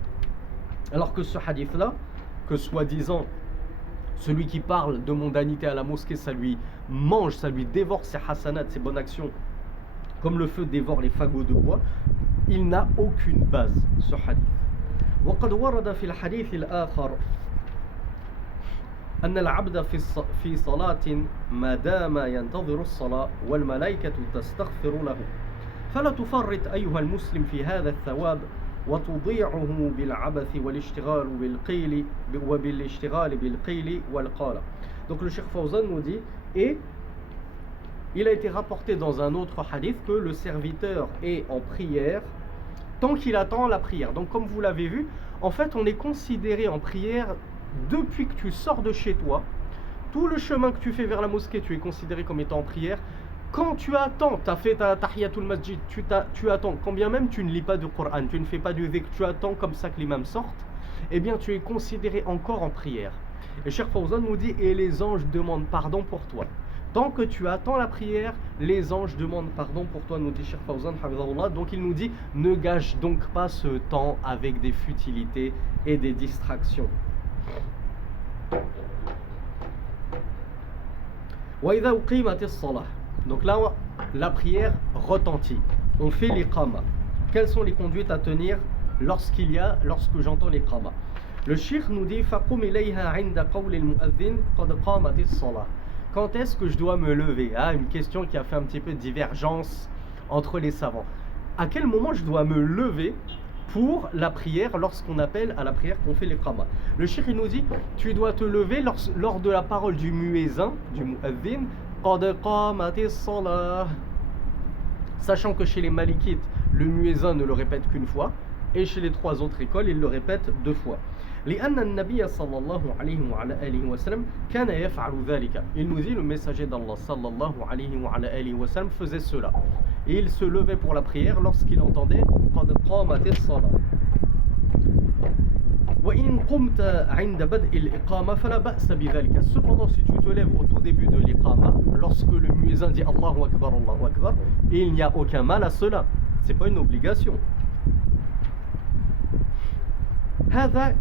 Alors que ce hadith-là, que soi-disant celui qui parle de mondanité à la mosquée, ça lui mange, ça lui dévore ses hasanats, ses bonnes actions, comme le feu dévore les fagots de bois, il n'a aucune base, ce hadith. وقد ورد في الحديث الآخر أن العبد في صلاة ما دام ينتظر الصلاة والملائكة تستغفر له فلا تفرط أيها المسلم في هذا الثواب وتضيعه بالعبث والاشتغال بالقيل والقال. Donc le Cheikh Fawzan nous dit, et il a été rapporté dans un autre hadith que le serviteur est en prière tant qu'il attend la prière. Donc comme vous l'avez vu, en fait on est considéré en prière depuis que tu sors de chez toi. Tout le chemin que tu fais vers la mosquée, tu es considéré comme étant en prière. Quand tu attends, tu as fait ta tahiyatul masjid, tu attends, quand bien même tu ne lis pas du Coran, tu ne fais pas du dhikr, tu attends comme ça que l'imam sorte, eh bien tu es considéré encore en prière. Et Cheikh Fawzan nous dit, et les anges demandent pardon pour toi. Tant que tu attends la prière, les anges demandent pardon pour toi, nous dit Cheikh Fawzan, hafizahullah. Donc il nous dit, ne gâche donc pas ce temps avec des futilités et des distractions. وَإِذَا أُقِيمَتِ الصَّلَاةِ. Donc là, la prière retentit. On fait l'iqama. Quelles sont les conduites à tenir lorsque j'entends l'iqama? Le cheikh nous dit فَقُمْ إِلَيْهَا عِنْدَ قَوْلِ الْمُؤَذِّنِ قَدْ قَامَتِ الصَّلَاةِ. Quand est-ce que je dois me lever? Une question qui a fait un petit peu de divergence entre les savants. À quel moment je dois me lever pour la prière lorsqu'on appelle à la prière qu'on fait l'iqama? Le cheikh il nous dit, tu dois te lever lors de la parole du muezzin, du mu'adhin, qad qamatis salah. Sachant que chez les malikites, le muezzin ne le répète qu'une fois, et chez les trois autres écoles, il le répète 2 fois. لأن النبي صلى الله عليه وعلى آله وسلم كان يفعل ذلك. Il nous dit, le messager d'Allah sallallahu alayhi wa alihi wa sallam faisait cela. Et il se levait pour la prière lorsqu'il entendait قد قامت الصلاة. وإن قمت عند بدء الإقامة فلا بأس بذلك. Cependant, si tu te lèves au tout début de l'iqama, lorsque le muezzin dit Allahu Akbar, il n'y a aucun mal à cela. C'est pas une obligation. هذا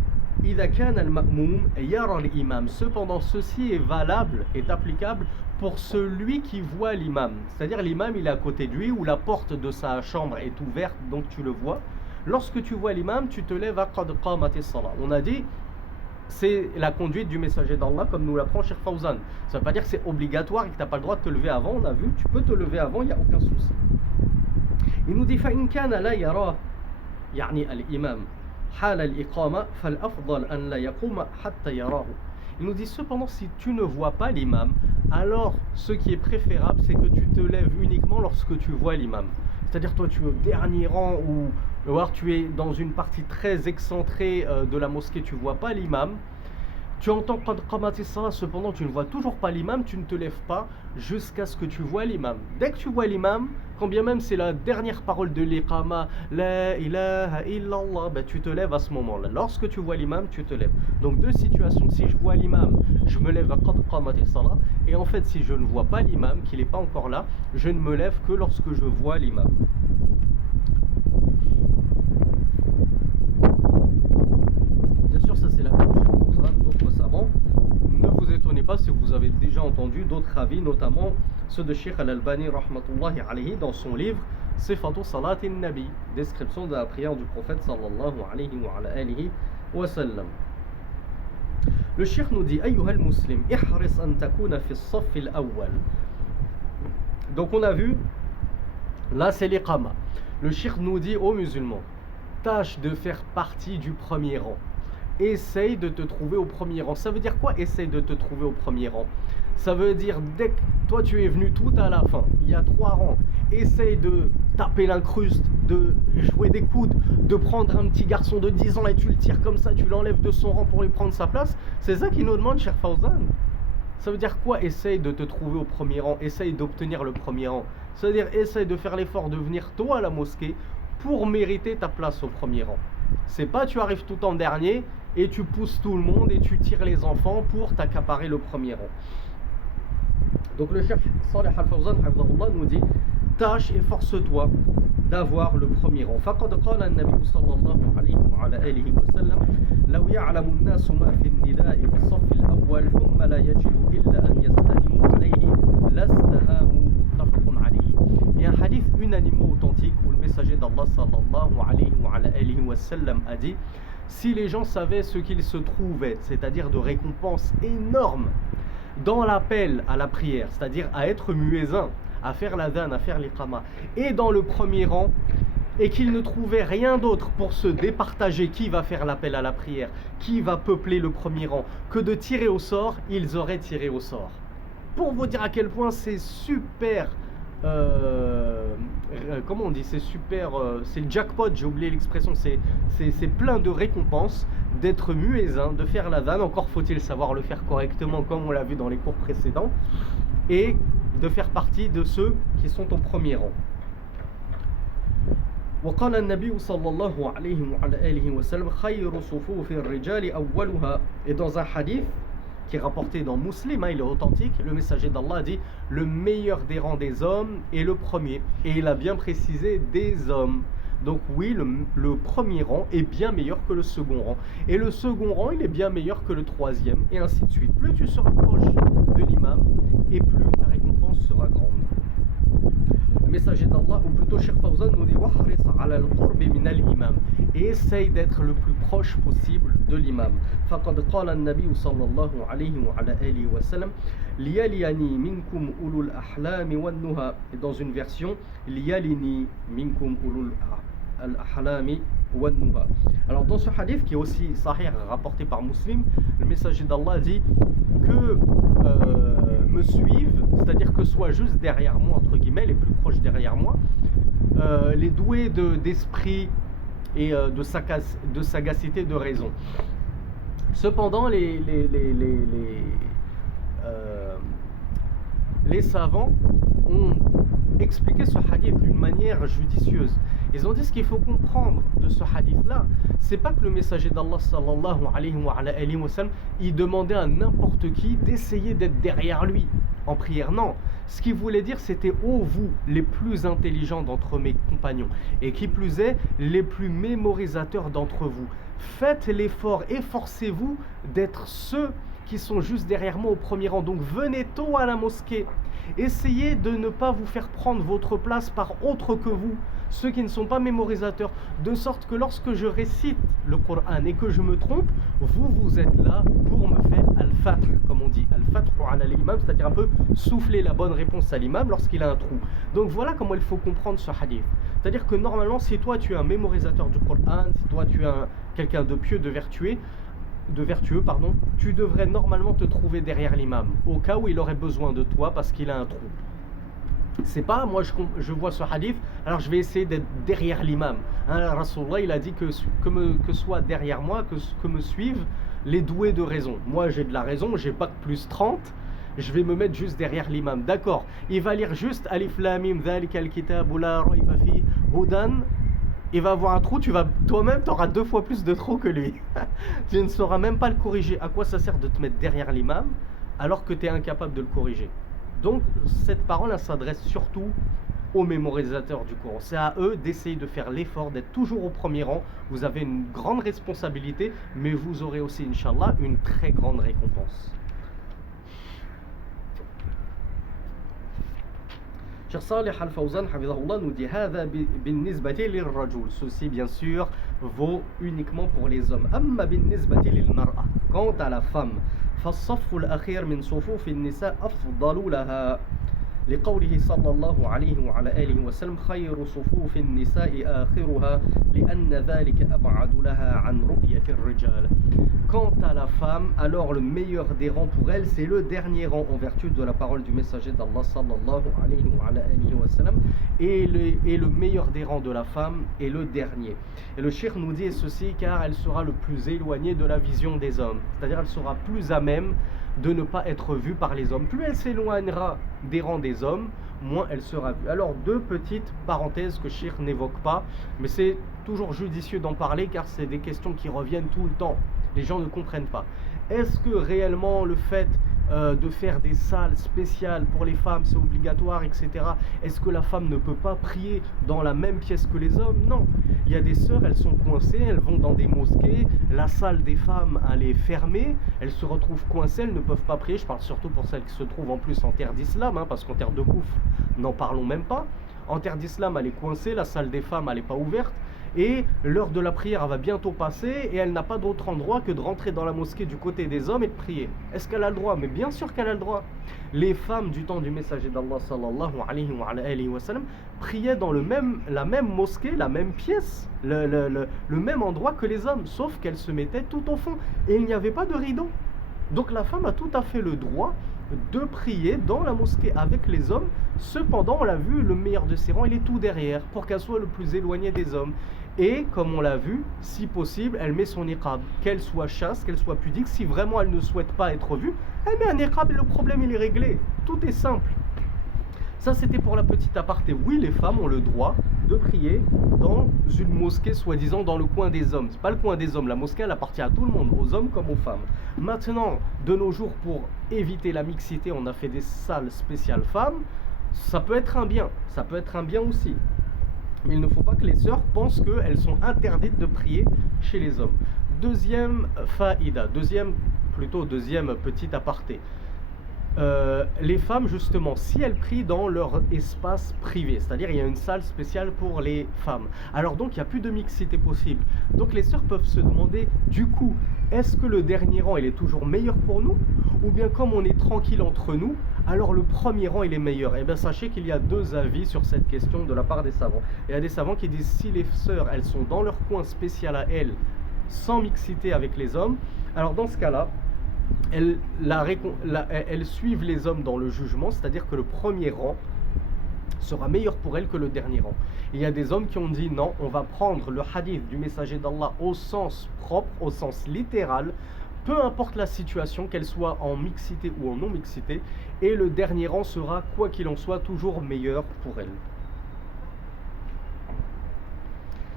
إذا كان المأموم يرى الإمام. Cependant, ceci est valable, est applicable pour celui qui voit l'imam. C'est-à-dire l'imam, il est à côté de lui, ou la porte de sa chambre est ouverte, donc tu le vois. Lorsque tu vois l'imam, tu te lèves à qad qamatis salah. On a dit, c'est la conduite du messager d'Allah, comme nous l'apprend Cheikh Fawzan. Ça ne veut pas dire que c'est obligatoire et que tu n'as pas le droit de te lever avant. On a vu, tu peux te lever avant, il n'y a aucun souci. Il nous dit فإن كان لا يراه يعني الإمام حال الإقامة فالأفضل أن لا يقوم حتى يراه. Il nous dit cependant, si tu ne vois pas l'imam, alors ce qui est préférable, c'est que tu te lèves uniquement lorsque tu vois l'imam. C'est-à-dire toi tu es au dernier rang ou alors tu es dans une partie très excentrée de la mosquée, tu ne vois pas l'imam. Tu entends qad qamatis salah, cependant tu ne vois toujours pas l'imam, tu ne te lèves pas jusqu'à ce que tu vois l'imam. Dès que tu vois l'imam, quand bien même c'est la dernière parole de l'iqama, la ilaha illallah, tu te lèves à ce moment-là. Lorsque tu vois l'imam, tu te lèves. Donc 2 situations, si je vois l'imam, je me lève à qad qamatis salah, et en fait si je ne vois pas l'imam, qu'il n'est pas encore là, je ne me lève que lorsque je vois l'imam. Bien sûr, ça c'est la même chose d'autres savants. Ne vous étonnez pas si vous avez déjà entendu d'autres avis, notamment ceux de Cheikh Al-Albani rahmatullahi alayhi dans son livre Sifatu Salatin Nabi, description de la prière du prophète sallallahu alayhi wa sallam. Le Cheikh nous dit Ayyuha al-Muslim, ihris an takuna fi as-saff al-awwal. Donc on a vu, là c'est l'iqama. Le Cheikh nous dit aux musulmans, tâche de faire partie du premier rang. Essaye de te trouver au premier rang. Ça veut dire quoi, essaye de te trouver au premier rang? Ça veut dire, dès que toi tu es venu tout à la fin, il y a 3 rangs, essaye de taper l'incruste, de jouer des coudes, de prendre un petit garçon de 10 ans et tu le tires comme ça, tu l'enlèves de son rang pour lui prendre sa place. C'est ça qu'il nous demande, Cheikh Fawzan. Ça veut dire quoi, essaye de te trouver au premier rang, essaye d'obtenir le premier rang? Ça veut dire, essaye de faire l'effort de venir toi à la mosquée pour mériter ta place au premier rang. C'est pas tu arrives tout en dernier et tu pousses tout le monde et tu tires les enfants pour t'accaparer le premier rang. Donc le Cheikh Salih Al-Fawzan nous dit, tâche et force-toi d'avoir le premier rang. فقد قال النبي صلى الله عليه وعلى آله وسلم لو يعلم الناس ما في النداء والصف الأول ثم لا يجدوا إلا أن يستهموا عليه لاستهاموا متفق عليه. Il y a un hadith unanimement authentique où le messager d'Allah sallallahu alayhi wa sallam a dit, si les gens savaient ce qu'il se trouvait, c'est-à-dire de récompenses énormes dans l'appel à la prière, c'est-à-dire à être muezzin, à faire l'adhan, à faire l'iqama, et dans le premier rang, et qu'ils ne trouvaient rien d'autre pour se départager qui va faire l'appel à la prière, qui va peupler le premier rang, que de tirer au sort, ils auraient tiré au sort. Pour vous dire à quel point c'est super, comment on dit, c'est super, c'est le jackpot, j'ai oublié l'expression, c'est plein de récompenses d'être muezzin, de faire l'adhan, encore faut-il savoir le faire correctement comme on l'a vu dans les cours précédents, et de faire partie de ceux qui sont au premier rang. وقال النبي صلى الله عليه وعلى آله وسلم خير صفوف الرجال أولها. Et dans un hadith qui est rapporté dans Muslim, il est authentique, le messager d'Allah dit le meilleur des rangs des hommes est le premier, et il a bien précisé des hommes. Donc oui, le premier rang est bien meilleur que le second rang, et le second rang il est bien meilleur que le troisième, et ainsi de suite. Plus tu seras proche de l'imam, et plus ta récompense sera grande. Le messager d'Allah, ou plutôt Cheikh Fawzan, nous dit wahris ala al-qurbi min al-imam, et essaye d'être le plus proche possible de l'imam. Faqad qala an-nabi sallallahu alayhi wa ala alihi wa sallam liyaliyani minkum ulul ahlami wan nuha. Et dans une version liyalini minkum ulul al-ahlami wan nuha. Alors dans ce hadith qui est aussi sahih rapporté par Muslim, le messager d'Allah dit que me suivent, c'est-à-dire que soient juste derrière moi, entre guillemets, les plus proches derrière moi, les doués d'esprit et de sagacité, de raison. Cependant, les savants ont expliqué ce hadith d'une manière judicieuse. Ils ont dit ce qu'il faut comprendre de ce hadith-là, c'est pas que le messager d'Allah sallallahu alayhi wa sallam, il demandait à n'importe qui d'essayer d'être derrière lui en prière. Non, ce qu'il voulait dire c'était ô vous les plus intelligents d'entre mes compagnons, et qui plus est les plus mémorisateurs d'entre vous, faites l'effort, efforcez-vous d'être ceux qui sont juste derrière moi au premier rang. Donc venez tôt à la mosquée, essayez de ne pas vous faire prendre votre place par autres que vous, ceux qui ne sont pas mémorisateurs, de sorte que lorsque je récite le Coran et que je me trompe, vous êtes là pour me faire al-fath, comme on dit, al-fath ala l'imam, c'est-à-dire un peu souffler la bonne réponse à l'imam lorsqu'il a un trou. Donc voilà comment il faut comprendre ce hadith. C'est-à-dire que normalement, si toi tu es un mémorisateur du Coran, si toi tu es quelqu'un de pieux, de vertueux, tu devrais normalement te trouver derrière l'imam, au cas où il aurait besoin de toi parce qu'il a un trou. C'est pas, moi je vois ce hadith, alors je vais essayer d'être derrière l'imam. Rasulullah il a dit que soit derrière moi, que me suivent les doués de raison. Moi j'ai de la raison, j'ai bac plus 30, je vais me mettre juste derrière l'imam. D'accord, il va lire juste Alif Lam Mim Dhalika al-kitabu la rayba fi hudan. Il va avoir un trou, toi-même tu auras 2 fois plus de trous que lui. Tu ne sauras même pas le corriger. À quoi ça sert de te mettre derrière l'imam alors que tu es incapable de le corriger? Donc cette parole elle s'adresse surtout aux mémorisateurs du Coran. C'est à eux d'essayer de faire l'effort d'être toujours au premier rang. Vous avez une grande responsabilité, mais vous aurez aussi, Inch'Allah, une très grande récompense. Cheikh Salih Al-Fawzan Hafidhahullah nous dit هذا بالنسبة للرجل. Ceci bien sûr vaut uniquement pour les hommes. أما بالنسبة للمرأة. Quant à la femme, فالصف الأخير من صفوف النساء أفضل لها. لقوله صلى الله عليه وعلى آله وسلم خير صفوف النساء آخرها لأن ذلك أبعد لها عن رؤية الرجال. Quant à la femme, alors le meilleur des rangs pour elle, c'est le dernier rang en vertu de la parole du messager d'Allah sallallahu alayhi wa sallam, et le meilleur des rangs de la femme est le dernier. Et le cheikh nous dit ceci car elle sera le plus éloignée de la vision des hommes, c'est-à-dire elle sera plus à même de ne pas être vue par les hommes. Plus elle s'éloignera des rangs des hommes, moins elle sera vue. Alors 2 petites parenthèses que cheikh n'évoque pas, mais c'est toujours judicieux d'en parler car c'est des questions qui reviennent tout le temps. Les gens ne comprennent pas. Est-ce que réellement le fait de faire des salles spéciales pour les femmes, c'est obligatoire, etc. Est-ce que la femme ne peut pas prier dans la même pièce que les hommes? Non. Il y a des sœurs, elles sont coincées, elles vont dans des mosquées, la salle des femmes, elle est fermée, elles se retrouvent coincées, elles ne peuvent pas prier. Je parle surtout pour celles qui se trouvent en plus en terre d'islam, parce qu'en terre de koufr, n'en parlons même pas. En terre d'islam, elle est coincée, la salle des femmes, elle n'est pas ouverte. Et l'heure de la prière elle va bientôt passer et elle n'a pas d'autre endroit que de rentrer dans la mosquée du côté des hommes et de prier. Est-ce qu'elle a le droit? Mais bien sûr qu'elle a le droit. Les femmes du temps du messager d'Allah sallallahu alayhi wa sallam priaient dans la même mosquée, la même pièce, le même endroit que les hommes, sauf qu'elles se mettaient tout au fond et il n'y avait pas de rideau. Donc la femme a tout à fait le droit de prier dans la mosquée avec les hommes. Cependant, on l'a vu, le meilleur de ses rangs, il est tout derrière pour qu'elle soit le plus éloignée des hommes. Et comme on l'a vu, si possible, elle met son niqab, qu'elle soit chaste, qu'elle soit pudique. Si vraiment elle ne souhaite pas être vue, elle met un niqab et le problème il est réglé. Tout est simple. Ça, c'était pour la petite aparté. Oui, les femmes ont le droit de prier dans une mosquée, soi-disant dans le coin des hommes. C'est pas le coin des hommes. La mosquée, elle appartient à tout le monde, aux hommes comme aux femmes. Maintenant, de nos jours, pour éviter la mixité, on a fait des salles spéciales femmes. Ça peut être un bien. Ça peut être un bien aussi. Mais il ne faut pas que les sœurs pensent qu'elles sont interdites de prier chez les hommes. Deuxième faïda, deuxième petit aparté. Les femmes, justement, si elles prient dans leur espace privé, c'est-à-dire il y a une salle spéciale pour les femmes, alors donc il n'y a plus de mixité possible. Donc les sœurs peuvent se demander, du coup, est-ce que le dernier rang, il est toujours meilleur pour nous? Ou bien comme on est tranquille entre nous, alors le premier rang, il est meilleur? Eh bien, sachez qu'il y a deux avis sur cette question de la part des savants. Il y a des savants qui disent, si les sœurs, elles sont dans leur coin spécial à elles, sans mixité avec les hommes, alors dans ce cas-là, elles suivent les hommes dans le jugement, c'est-à-dire que le premier rang sera meilleur pour elles que le dernier rang. Et il y a des hommes qui ont dit non, on va prendre le hadith du messager d'Allah au sens propre, au sens littéral, peu importe la situation, qu'elle soit en mixité ou en non-mixité, et le dernier rang sera, quoi qu'il en soit, toujours meilleur pour elles.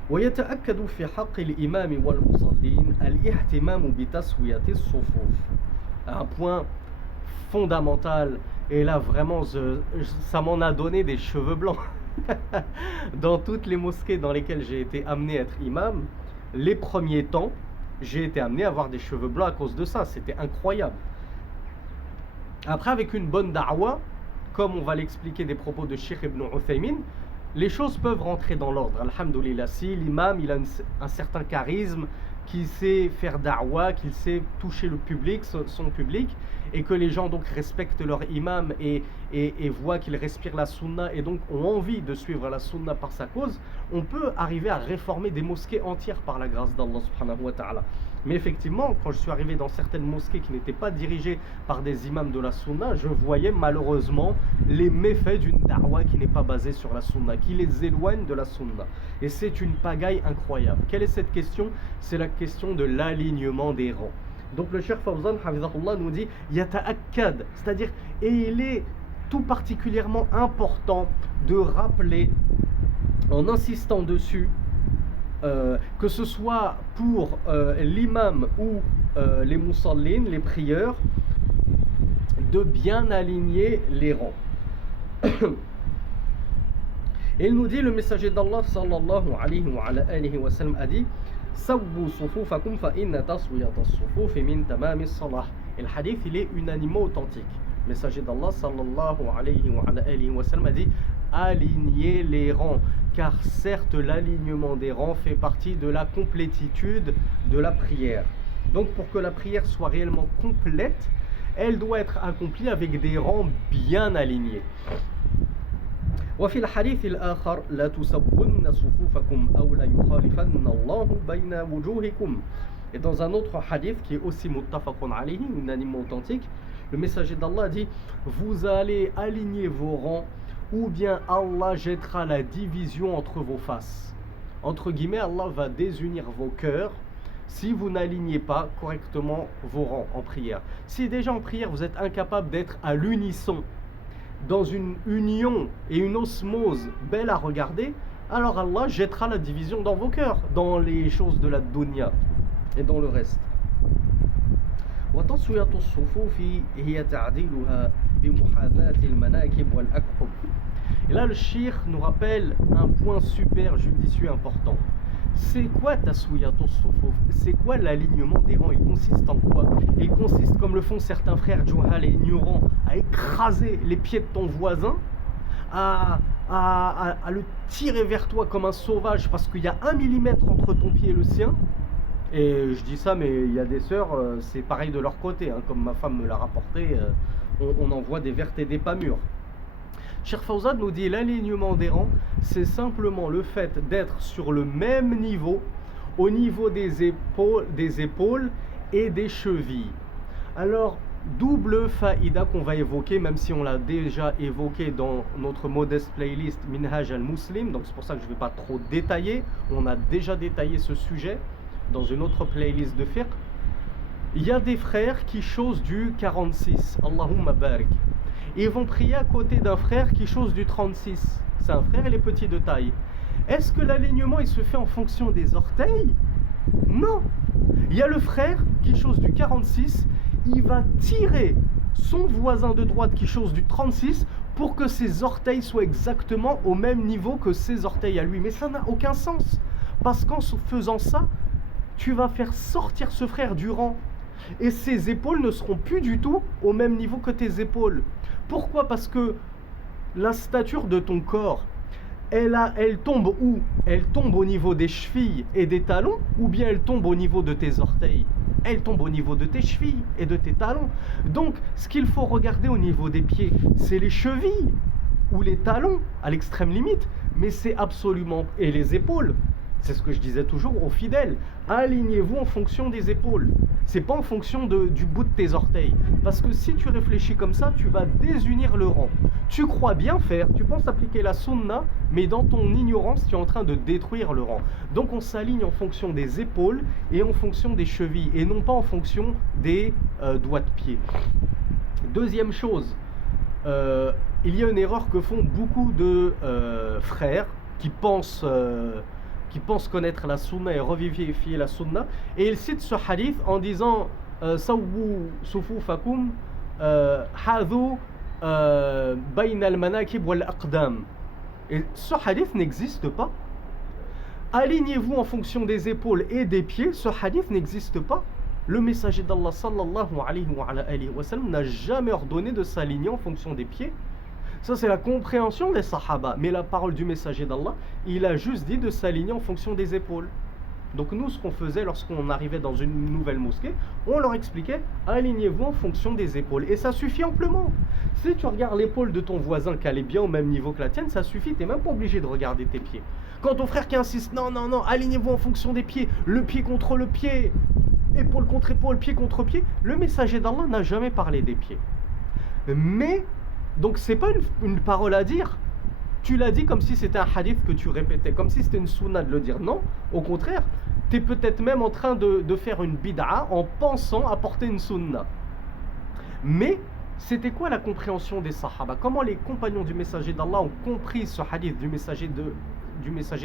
ويتأكد في حق الإمام والمصلين الاهتمام بتسوية الصفوف. Un point fondamental, et là vraiment ça m'en a donné des cheveux blancs. Dans toutes les mosquées dans lesquelles j'ai été amené à être imam, les premiers temps, j'ai été amené à avoir des cheveux blancs à cause de ça, c'était incroyable. Après, avec une bonne da'wa, comme on va l'expliquer des propos de Cheikh Ibn Uthaymin, les choses peuvent rentrer dans l'ordre, alhamdoulilah. Si l'imam il a un certain charisme, qu'il sait faire da'wa, qu'il sait toucher le public, son public, et que les gens donc respectent leur imam et voient qu'il respire la sunna et donc ont envie de suivre la sunna par sa cause, on peut arriver à réformer des mosquées entières par la grâce d'Allah subhanahu wa ta'ala. Mais effectivement, quand je suis arrivé dans certaines mosquées qui n'étaient pas dirigées par des imams de la sunna, je voyais malheureusement les méfaits d'une da'wa qui n'est pas basée sur la sunna, qui les éloigne de la sunna. Et c'est une pagaille incroyable. Quelle est cette question? C'est la question de l'alignement des rangs. Donc le Cheikh Fawzan Hafizahullah nous dit yata'akkad, c'est-à-dire, et il est tout particulièrement important de rappeler en insistant dessus, que ce soit pour l'imam ou les musallin, les prieurs, de bien aligner les rangs. Et il nous dit, le messager d'Allah sallallahu alayhi wa sallam a dit Sawwu sufufakum fa inna taswiyata as-sufufi min tamam as-salah. Et le hadith, il est unanimement authentique. Le messager d'Allah sallallahu alayhi wa sallam a dit alignez les rangs, car certes l'alignement des rangs fait partie de la complétitude de la prière. Donc pour que la prière soit réellement complète, elle doit être accomplie avec des rangs bien alignés. وفي الحديث الآخر لا تسون صفوفكم أو لا يخالفن الله بين وجوهكم. Et dans un autre hadith qui est aussi muttafaqun alayhi, unanimement authentique, le messager d'Allah dit vous allez aligner vos rangs ou bien Allah jettera la division entre vos faces. Entre guillemets, Allah va désunir vos cœurs si vous n'alignez pas correctement vos rangs en prière. Si déjà en prière vous êtes incapable d'être à l'unisson, dans une union et une osmose belle à regarder, alors Allah jettera la division dans vos cœurs, dans les choses de la dunya et dans le reste. وتصوية الصفوف هي تعديلها بمحاذاة المناكب والأكحب. Et là le cheikh nous rappelle un point super judicieux important. C'est quoi taswiyat as-sufuf? C'est quoi l'alignement des rangs? Il consiste en quoi? Il consiste, comme le font certains frères juhal et ignorants, à écraser les pieds de ton voisin, à le tirer vers toi comme un sauvage parce qu'il y a 1 millimètre entre ton pied et le sien. Et je dis ça, mais il y a des sœurs, c'est pareil de leur côté, hein, comme ma femme me l'a rapporté, on en voit des vertes et des pas mûres. Cheikh Fawzan nous dit l'alignement des rangs, c'est simplement le fait d'être sur le même niveau, au niveau des épaules et des chevilles. Alors, double faïda qu'on va évoquer, même si on l'a déjà évoqué dans notre modeste playlist Minhaj al-Muslim, donc c'est pour ça que je ne vais pas trop détailler, on a déjà détaillé ce sujet dans une autre playlist de fiqh. Il y a des frères qui chosent du 46, Allahumma barik. et ils vont prier à côté d'un frère qui chose du 36. C'est un frère, il est petit de taille. Est-ce que l'alignement il se fait en fonction des orteils? Non. Il y a le frère qui chose du 46, il va tirer son voisin de droite qui chose du 36 pour que ses orteils soient exactement au même niveau que ses orteils à lui. Mais ça n'a aucun sens. Parce qu'en faisant ça, tu vas faire sortir ce frère du rang. Et ses épaules ne seront plus du tout au même niveau que tes épaules. Pourquoi? Parce que la stature de ton corps, elle tombe où? Elle tombe au niveau des chevilles et des talons, ou bien elle tombe au niveau de tes orteils? Elle tombe au niveau de tes chevilles et de tes talons. Donc, ce qu'il faut regarder au niveau des pieds, c'est les chevilles ou les talons, à l'extrême limite, mais c'est absolument... et les épaules. C'est ce que je disais toujours aux fidèles. Alignez-vous en fonction des épaules. C'est pas en fonction du bout de tes orteils. Parce que si tu réfléchis comme ça, tu vas désunir le rang. Tu crois bien faire, tu penses appliquer la sunna, mais dans ton ignorance, tu es en train de détruire le rang. Donc on s'aligne en fonction des épaules et en fonction des chevilles, et non pas en fonction des doigts de pied. Deuxième chose, il y a une erreur que font beaucoup de frères qui pensent connaître la sunna et revivifier la sunna, et ils citent ce hadith en disant Sawwu sufufakum hadhu bayna al-manakib wal-aqdam. Et ce hadith n'existe pas. Alignez-vous en fonction des épaules et des pieds, ce hadith n'existe pas. Le messager d'Allah sallallahu alayhi wa sallam n'a jamais ordonné de s'aligner en fonction des pieds. Ça, c'est la compréhension des sahaba. Mais la parole du messager d'Allah, il a juste dit de s'aligner en fonction des épaules. Donc nous, ce qu'on faisait lorsqu'on arrivait dans une nouvelle mosquée, on leur expliquait, alignez-vous en fonction des épaules. Et ça suffit amplement. Si tu regardes l'épaule de ton voisin qu'elle est bien au même niveau que la tienne, ça suffit, tu n'es même pas obligé de regarder tes pieds. Quand ton frère qui insiste, non, alignez-vous en fonction des pieds, le pied contre le pied, épaule contre épaule, pied contre pied, le messager d'Allah n'a jamais parlé des pieds. Mais... donc c'est pas une parole à dire. Tu l'as dit comme si c'était un hadith que tu répétais, comme si c'était une sunna de le dire. Non, au contraire, tu es peut-être même en train de faire une bid'a en pensant apporter une sunna. Mais c'était quoi la compréhension des sahaba? Comment les compagnons du messager d'Allah ont compris ce hadith du messager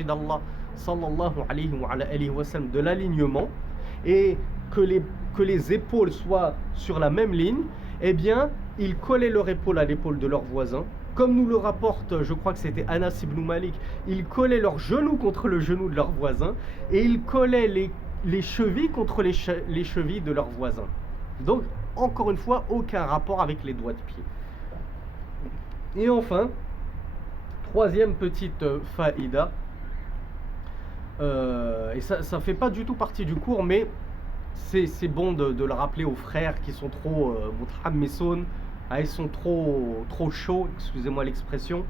d'Allah sallallahu alayhi wa sallam, de l'alignement, et que les épaules soient sur la même ligne? Eh bien, ils collaient leur épaule à l'épaule de leur voisin. Comme nous le rapporte, je crois que c'était Anas ibn Malik, ils collaient leurs genoux contre le genou de leur voisin, et ils collaient les chevilles contre les chevilles de leurs voisins. Donc, encore une fois, aucun rapport avec les doigts de pied. Et enfin, troisième petite faïda, et ça fait pas du tout partie du cours, mais c'est bon de le rappeler aux frères qui sont trop mutahammisoun, ils sont trop chauds, excusez-moi l'expression,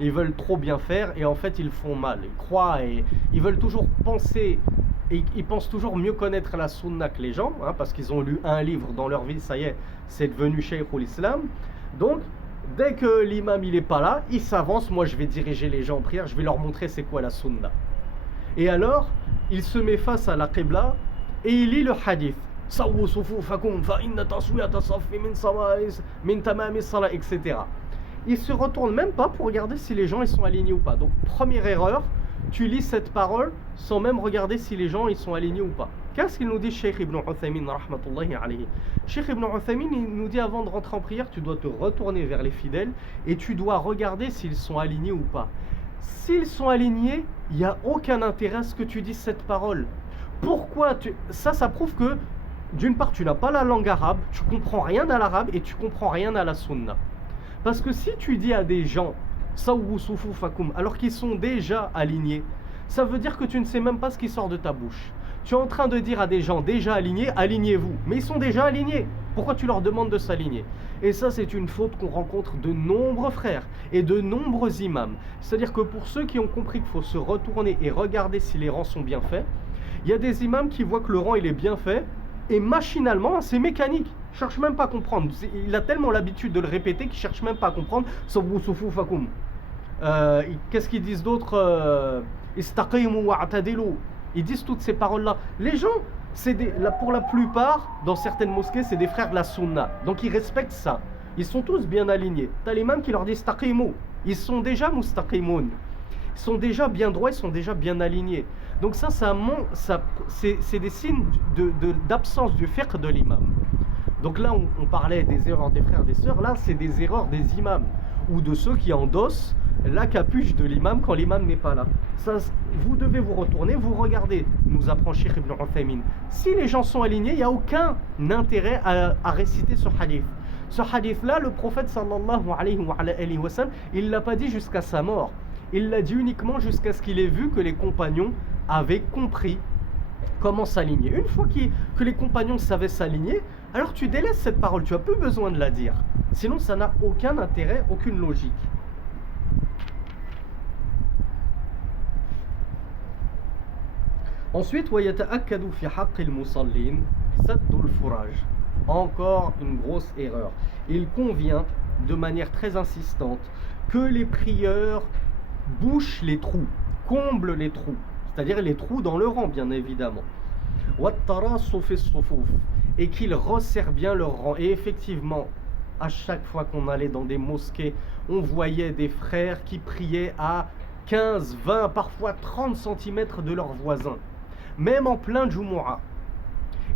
ils veulent trop bien faire et en fait ils font mal. Ils croient et ils veulent toujours penser, et ils pensent toujours mieux connaître la sunna que les gens, parce qu'ils ont lu un livre dans leur vie, ça y est, c'est devenu Shaykhul Islam. Donc dès que l'imam il est pas là, il s'avance, moi je vais diriger les gens en prière, je vais leur montrer c'est quoi la sunna. Et alors il se met face à la qibla et il lit le hadith, etc. Il se retourne même pas pour regarder si les gens ils sont alignés ou pas. Donc première erreur, tu lis cette parole sans même regarder si les gens ils sont alignés ou pas. Qu'est-ce qu'il nous dit Cheikh Ibn Uthaymin rahmatullahi alayhi? Cheikh Ibn Uthaymin il nous dit, avant de rentrer en prière, tu dois te retourner vers les fidèles et tu dois regarder s'ils sont alignés ou pas. S'ils sont alignés, il n'y a aucun intérêt à ce que tu dises cette parole. Pourquoi ça prouve que d'une part tu n'as pas la langue arabe, tu comprends rien à l'arabe et tu comprends rien à la sunna. Parce que si tu dis à des gens Sawwu sufufakum alors qu'ils sont déjà alignés, ça veut dire que tu ne sais même pas ce qui sort de ta bouche. Tu es en train de dire à des gens déjà alignés, alignez-vous, mais ils sont déjà alignés. Pourquoi tu leur demandes de s'aligner? Et ça, c'est une faute qu'on rencontre de nombreux frères et de nombreux imams. C'est-à-dire que pour ceux qui ont compris qu'il faut se retourner et regarder si les rangs sont bien faits, il y a des imams qui voient que le rang il est bien fait et machinalement, c'est mécanique. Il ne cherche même pas à comprendre. Il a tellement l'habitude de le répéter qu'il ne cherche même pas à comprendre. Qu'est-ce qu'ils disent d'autre? Istaqimu wa'tadilu. Ils disent toutes ces paroles-là. Les gens, pour la plupart, dans certaines mosquées, c'est des frères de la sunna. Donc ils respectent ça. Ils sont tous bien alignés. T'as l'imam qui leur dit staqimu. Ils sont déjà mustaqimoun. Ils sont déjà bien droits, ils sont déjà bien alignés. Donc c'est des signes d'absence du fiqh de l'imam. Donc là, on parlait des erreurs des frères et des sœurs. Là, c'est des erreurs des imams ou de ceux qui endossent la capuche de l'imam quand l'imam n'est pas là. Ça, vous devez vous retourner, vous regardez, nous apprend Cheikh Ibn Uthaymin. Si les gens sont alignés, il n'y a aucun intérêt à réciter ce hadith. Ce hadith-là, le prophète sallallahu alayhi wa sallam, il ne l'a pas dit jusqu'à sa mort. Il l'a dit uniquement jusqu'à ce qu'il ait vu que les compagnons avaient compris comment s'aligner. Une fois que les compagnons savaient s'aligner, alors tu délaisses cette parole, tu n'as plus besoin de la dire. Sinon, ça n'a aucun intérêt, aucune logique. Ensuite, وَيَتَأَكَّدُ فِي حَقِّ الْمُصَلِّينَ سَدُّ الْفُرَاجِ. Encore une grosse erreur. Il convient de manière très insistante que les prieurs bouchent les trous, comblent les trous, c'est-à-dire les trous dans le rang, bien évidemment. وَالتَّرَاصُ فِي الصُّفُوفِ. Et qu'ils resserrent bien leur rang. Et effectivement, à chaque fois qu'on allait dans des mosquées, on voyait des frères qui priaient à 15, 20, parfois 30 cm de leurs voisins, même en plein Jumu'ah.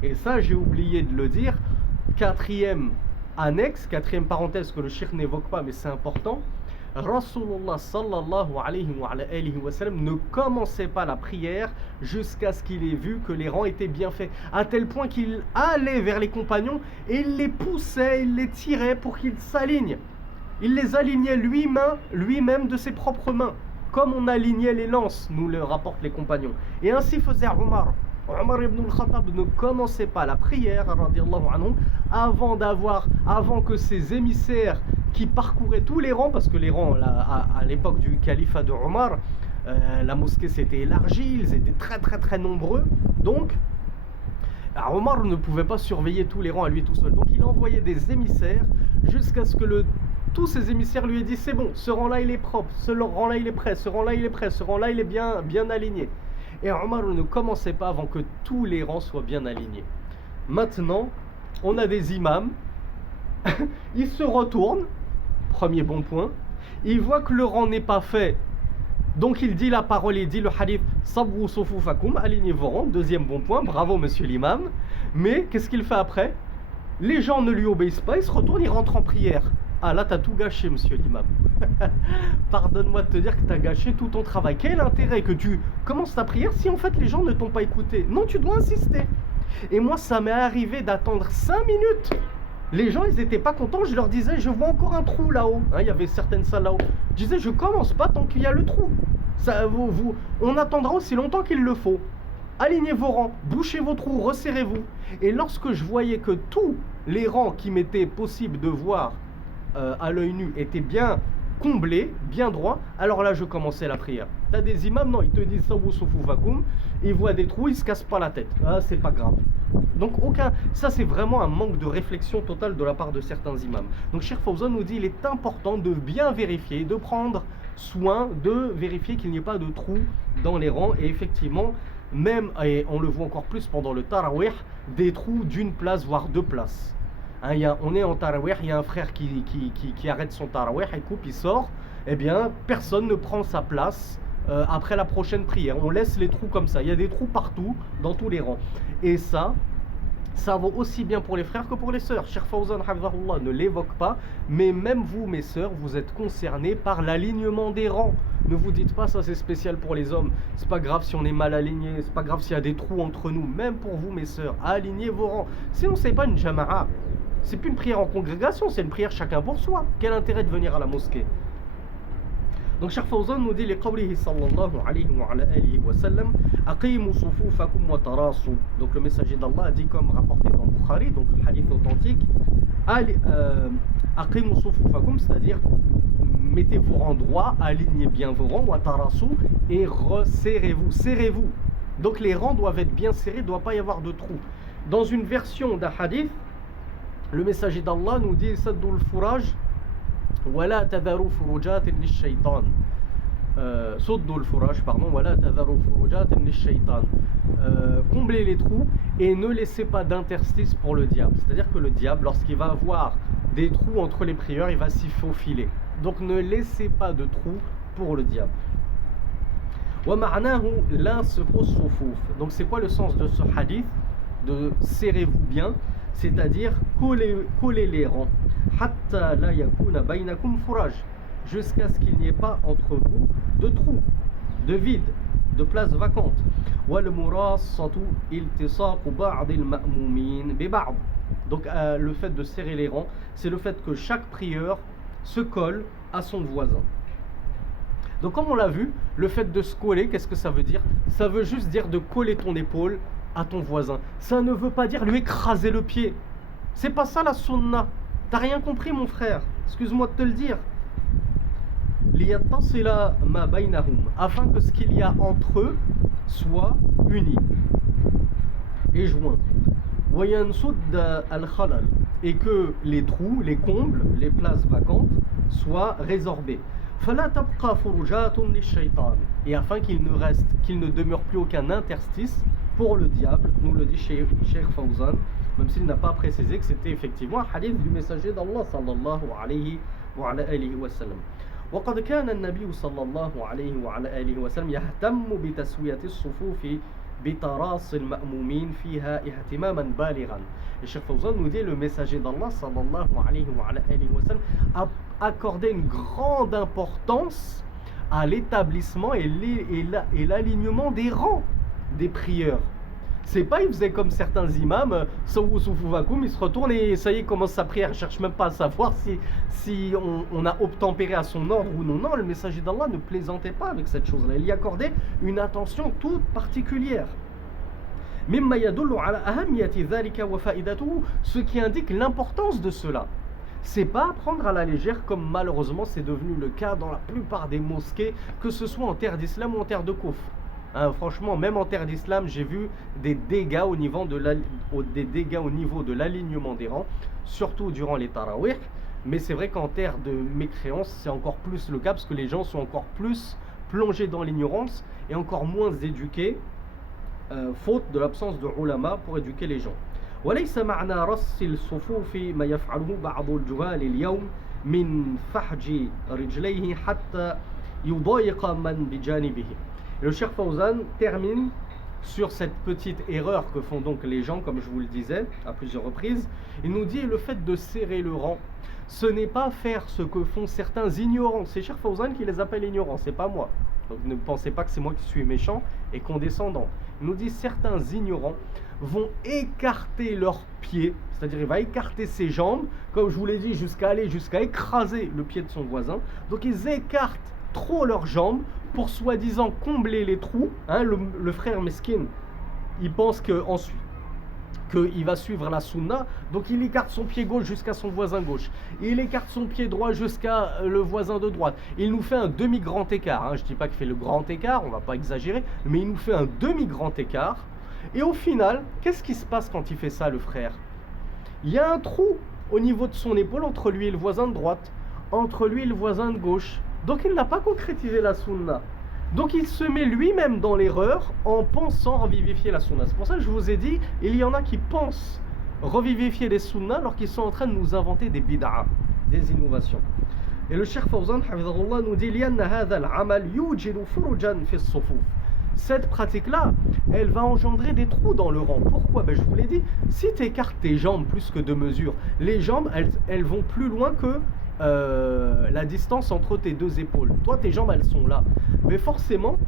Et ça, j'ai oublié de le dire, quatrième annexe, quatrième parenthèse que le cheikh n'évoque pas, mais c'est important. Rasulullah sallallahu alayhi wa sallam ne commençait pas la prière jusqu'à ce qu'il ait vu que les rangs étaient bien faits, à tel point qu'il allait vers les compagnons et il les poussait, il les tirait pour qu'ils s'alignent. Il les alignait lui-même de ses propres mains, comme on alignait les lances, nous le rapportent les compagnons. Et ainsi faisait Omar. Omar ibn al-Khattab ne commençait pas la prière anhu, avant que ses émissaires qui parcouraient tous les rangs, parce que les rangs à l'époque du califat de Omar, la mosquée s'était élargie, ils étaient très très très nombreux, donc Omar ne pouvait pas surveiller tous les rangs à lui tout seul, donc il envoyait des émissaires jusqu'à ce que tous ces émissaires lui aient dit c'est bon, ce rang-là il est propre, ce rang-là il est prêt, ce rang-là il est prêt, ce rang-là il est bien aligné. Et Omar ne commençait pas avant que tous les rangs soient bien alignés. Maintenant, on a des imams, ils se retournent, premier bon point, ils voient que le rang n'est pas fait, donc il dit la parole, il dit le hadith Sabwu sufufakum, alignez vos rangs, deuxième bon point, bravo monsieur l'imam. Mais qu'est-ce qu'il fait après? Les gens ne lui obéissent pas, il se retourne, il rentre en prière. Ah là, t'as tout gâché, monsieur l'imam. Pardonne-moi de te dire que t'as gâché tout ton travail. Quel intérêt que tu commences ta prière si en fait les gens ne t'ont pas écouté? Non, tu dois insister. Et moi, ça m'est arrivé d'attendre 5 minutes. Les gens, ils n'étaient pas contents. Je leur disais, je vois encore un trou là-haut. Hein, il y avait certaines salles là-haut. Je disais, je commence pas tant qu'il y a le trou. Ça, on attendra aussi longtemps qu'il le faut. Alignez vos rangs, bouchez vos trous, resserrez-vous. Et lorsque je voyais que tous les rangs qui m'étaient possible de voir à l'œil nu étaient bien comblés, bien droits, alors là je commençais la prière. T'as des imams, non, ils te disent Sawu sufufakum, ils voient des trous, ils se cassent pas la tête. Ah, c'est pas grave. Donc ça c'est vraiment un manque de réflexion totale de la part de certains imams. Donc Cheikh Fawzan nous dit il est important de bien vérifier, de prendre soin de vérifier qu'il n'y ait pas de trous dans les rangs. Et effectivement, même, et on le voit encore plus pendant le tarawih, des trous d'une place voire 2 places. Hein, on est en tarawih, il y a un frère qui arrête son tarawih, il coupe, il sort, eh bien personne ne prend sa place après la prochaine prière. On laisse les trous comme ça, il y a des trous partout dans tous les rangs. Et ça vaut aussi bien pour les frères que pour les sœurs. Cheikh Fawzan Hafizahullah ne l'évoque pas, mais même vous, mes sœurs, vous êtes concernés par l'alignement des rangs. Ne vous dites pas ça c'est spécial pour les hommes, c'est pas grave si on est mal aligné, c'est pas grave s'il y a des trous entre nous. Même pour vous, mes sœurs, alignez vos rangs. Sinon c'est pas une jama'a, c'est plus une prière en congrégation, c'est une prière chacun pour soi. Quel intérêt de venir à la mosquée? Donc Cheikh Fawzan nous dit les qawlihi sallallahu alayhi wa sallam aqimu sufufakum wa tarasu. Donc le messager d'Allah a dit, comme rapporté dans Bukhari, donc hadith authentique, aqimu sufufakum, c'est-à-dire mettez vos rangs droits, alignez bien vos rangs, wa tarasu, et resserrez-vous, serrez-vous. Donc les rangs doivent être bien serrés, il ne doit pas y avoir de trous. Dans une version d'un hadith, le messager d'Allah nous dit saddul furaj wala tadharu furujatin lish-shaytan. صدوا الفراش, pardon, ولا تذروا فروجات للشيطان. Comblez les trous et ne laissez pas d'interstice pour le diable. C'est-à-dire que le diable, lorsqu'il va avoir des trous entre les prières, il va s'y faufiler. Donc ne laissez pas de trous pour le diable. ومعناه لَاصِقُ الصُّفُوفِ. Donc c'est quoi le sens de ce hadith? De serrez-vous bien, c'est-à-dire collez les rangs. حتى لا يكون بينكم فراج, jusqu'à ce qu'il n'y ait pas entre vous de trous, de vide, de places vacantes. والمراصة التصاق بعض المأمومين ببعض. Donc le fait de serrer les rangs, c'est le fait que chaque prieur se colle à son voisin. Donc comme on l'a vu, le fait de se coller, qu'est-ce que ça veut dire? Ça veut juste dire de coller ton épaule à ton voisin. Ça ne veut pas dire lui écraser le pied. C'est pas ça la sunna. T'as rien compris mon frère, excuse-moi de te le dire. لِيَتَّصِلَ مَا بَيْنَهُمْ, afin que ce qu'il y a entre eux soit uni et joint. وَيَنْسُدَّ الْخَلَلِ, et que les trous, les combles, les places vacantes soient résorbés. فَلَا تَبْقَى فُرُجَاتٌ لِلشَّيْطَانِ, et afin qu'il ne demeure plus aucun interstice pour le diable, nous le dit Cheikh Fawzan, même s'il n'a pas précisé que c'était effectivement un hadith du messager d'Allah sallallahu alayhi wa alihi wa sallam. وقد كان النبي صلى الله عليه وعلى آله وسلم يهتم بتسوية الصفوف بتراص المأمومين فيها اهتماما بالغا. Et Cheikh Fawzan nous dit, le messager d'Allah sallallahu alayhi wa alihi wa sallam a accordé une grande importance à l'établissement et l'alignement des rangs des prieurs. C'est pas, il faisait comme certains imams, ils se retournent et ça y est, commence sa prière, il cherche même pas à savoir si on a obtempéré à son ordre ou non. Non, le messager d'Allah ne plaisantait pas avec cette chose-là, il y accordait une attention toute particulière. Ce qui indique l'importance de cela. C'est pas à prendre à la légère comme malheureusement c'est devenu le cas dans la plupart des mosquées, que ce soit en terre d'islam ou en terre de kufr. Franchement, même en terre d'islam, j'ai vu des dégâts au niveau de l'alignement des rangs, surtout durant les tarawih. Mais c'est vrai qu'en terre de mécréance, c'est encore plus le cas, parce que les gens sont encore plus plongés dans l'ignorance et encore moins éduqués, faute de l'absence de ulama pour éduquer les gens. وليس معنى رص الصفوف ما يفعله بعض الجهال اليوم من فحج رجليه حتى يضايق من بجانبه. Le Cheikh Fawzan termine sur cette petite erreur que font donc les gens, comme je vous le disais à plusieurs reprises. Il nous dit, le fait de serrer le rang, ce n'est pas faire ce que font certains ignorants. C'est Cheikh Fawzan qui les appelle ignorants, c'est pas moi. Donc ne pensez pas que c'est moi qui suis méchant et condescendant. Il nous dit, certains ignorants vont écarter leurs pieds, c'est-à-dire il va écarter ses jambes, comme je vous l'ai dit, jusqu'à écraser le pied de son voisin. Donc ils écartent trop leurs jambes pour soi-disant combler les trous. Le frère meskin, il pense qu'ensuite qu'il va suivre la sunna, donc il écarte son pied gauche jusqu'à son voisin gauche, il écarte son pied droit jusqu'à le voisin de droite, il nous fait un demi-grand écart, je ne dis pas qu'il fait le grand écart, on ne va pas exagérer, mais il nous fait un demi-grand écart, et au final, qu'est-ce qui se passe quand il fait ça, le frère? Il y a un trou au niveau de son épaule entre lui et le voisin de droite, entre lui et le voisin de gauche. Donc il n'a pas concrétisé la sunna. Donc il se met lui-même dans l'erreur en pensant revivifier la sunna. C'est pour ça que je vous ai dit, il y en a qui pensent revivifier les sunnas alors qu'ils sont en train de nous inventer des bid'a, des innovations. Et le Cheikh Fawzan hafidhahullah nous dit لأن هذا العمل يوجد فرجا في الصفوف. Cette pratique-là, elle va engendrer des trous dans le rang. Pourquoi? Je vous l'ai dit, si tu écartes tes jambes plus que de mesure, les jambes, elles vont plus loin que la distance entre tes deux épaules. Toi, tes jambes, elles sont là. Mais forcément,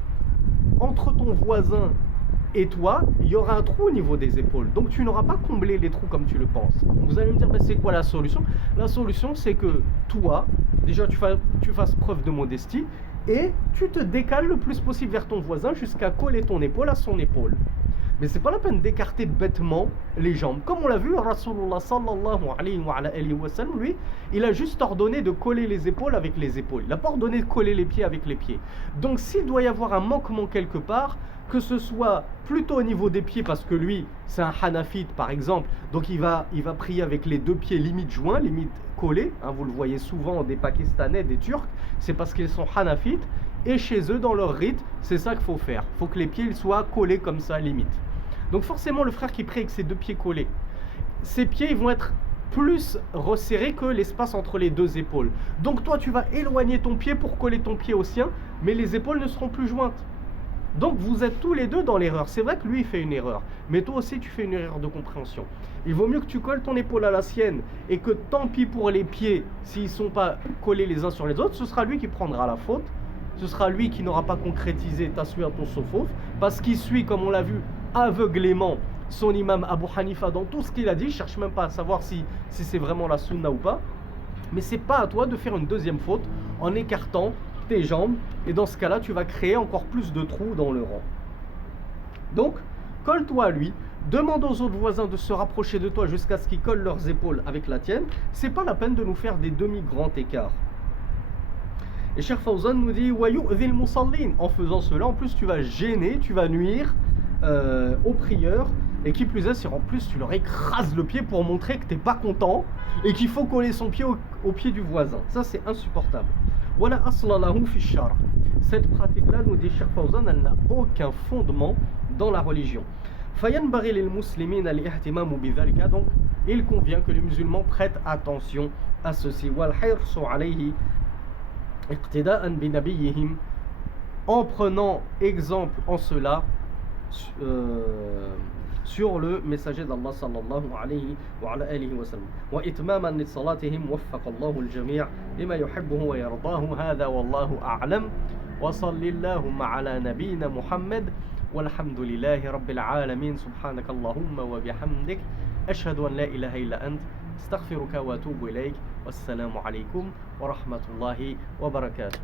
entre ton voisin et toi, il y aura un trou au niveau des épaules. Donc, tu n'auras pas comblé les trous comme tu le penses. Vous allez me dire, c'est quoi la solution? La solution, c'est que toi, déjà, tu fasses preuve de modestie et tu te décales le plus possible vers ton voisin jusqu'à coller ton épaule à son épaule. Mais c'est pas la peine d'écarter bêtement les jambes. Comme on l'a vu, Rasulullah sallallahu alayhi wa sallam, lui, il a juste ordonné de coller les épaules avec les épaules. Il n'a pas ordonné de coller les pieds avec les pieds. Donc s'il doit y avoir un manquement quelque part, que ce soit plutôt au niveau des pieds, parce que lui, c'est un hanafite par exemple, donc il va prier avec les deux pieds limite joints, limite collés, vous le voyez souvent des Pakistanais, des Turcs, c'est parce qu'ils sont hanafites. Et chez eux, dans leur rite, c'est ça qu'il faut faire. Il faut que les pieds ils soient collés comme ça, limite. Donc forcément, le frère qui prie avec ses deux pieds collés, ses pieds ils vont être plus resserrés que l'espace entre les deux épaules. Donc toi, tu vas éloigner ton pied pour coller ton pied au sien, mais les épaules ne seront plus jointes. Donc vous êtes tous les deux dans l'erreur. C'est vrai que lui il fait une erreur, mais toi aussi tu fais une erreur de compréhension. Il vaut mieux que tu colles ton épaule à la sienne et que tant pis pour les pieds, s'ils ne sont pas collés les uns sur les autres, ce sera lui qui prendra la faute. Ce sera lui qui n'aura pas concrétisé ta suite ton sauf, parce qu'il suit, comme on l'a vu, aveuglément son imam Abu Hanifa dans tout ce qu'il a dit. Il ne cherche même pas à savoir si c'est vraiment la sunna ou pas. Mais c'est pas à toi de faire une deuxième faute en écartant tes jambes, et dans ce cas-là, tu vas créer encore plus de trous dans le rang. Donc, colle-toi à lui, demande aux autres voisins de se rapprocher de toi jusqu'à ce qu'ils collent leurs épaules avec la tienne. C'est pas la peine de nous faire des demi-grands écarts. Et Cheikh Fawzan nous dit وَيُؤْذِي الْمُصَلِّينَ. En faisant cela, en plus tu vas gêner, tu vas nuire aux prieurs, et qui plus est, si en plus tu leur écrases le pied pour montrer que tu n'es pas content et qu'il faut coller son pied au pied du voisin. Ça c'est insupportable. Wala asla lahu fi shar. Cette pratique-là, nous dit Cheikh Fawzan, elle n'a aucun fondement dans la religion. Fayanbaghi lil muslimina al-ihtimamu bidhalika. Donc il convient que les musulmans prêtent attention à ceci. Wal hirsu alayhi iqtida'an bi nabiyihim, en prenant exemple en cela sur le messager d'Allah sallallahu alayhi wa ala alihi wa sallam. Wa itmaman li salatihim waffaqa Allahu al-jami' lima yuhibbuhu wa yardahu. Hadha wallahu a'lam. Wa sallallahu ala nabiyyina Muhammad walhamdulillahi rabbil alamin. Subhanaka Allahumma wa bihamdik ashhadu an la ilaha illa ant astaghfiruka wa atubu ilayk. Wassalamu alaykum wa rahmatullahi wa barakatuh.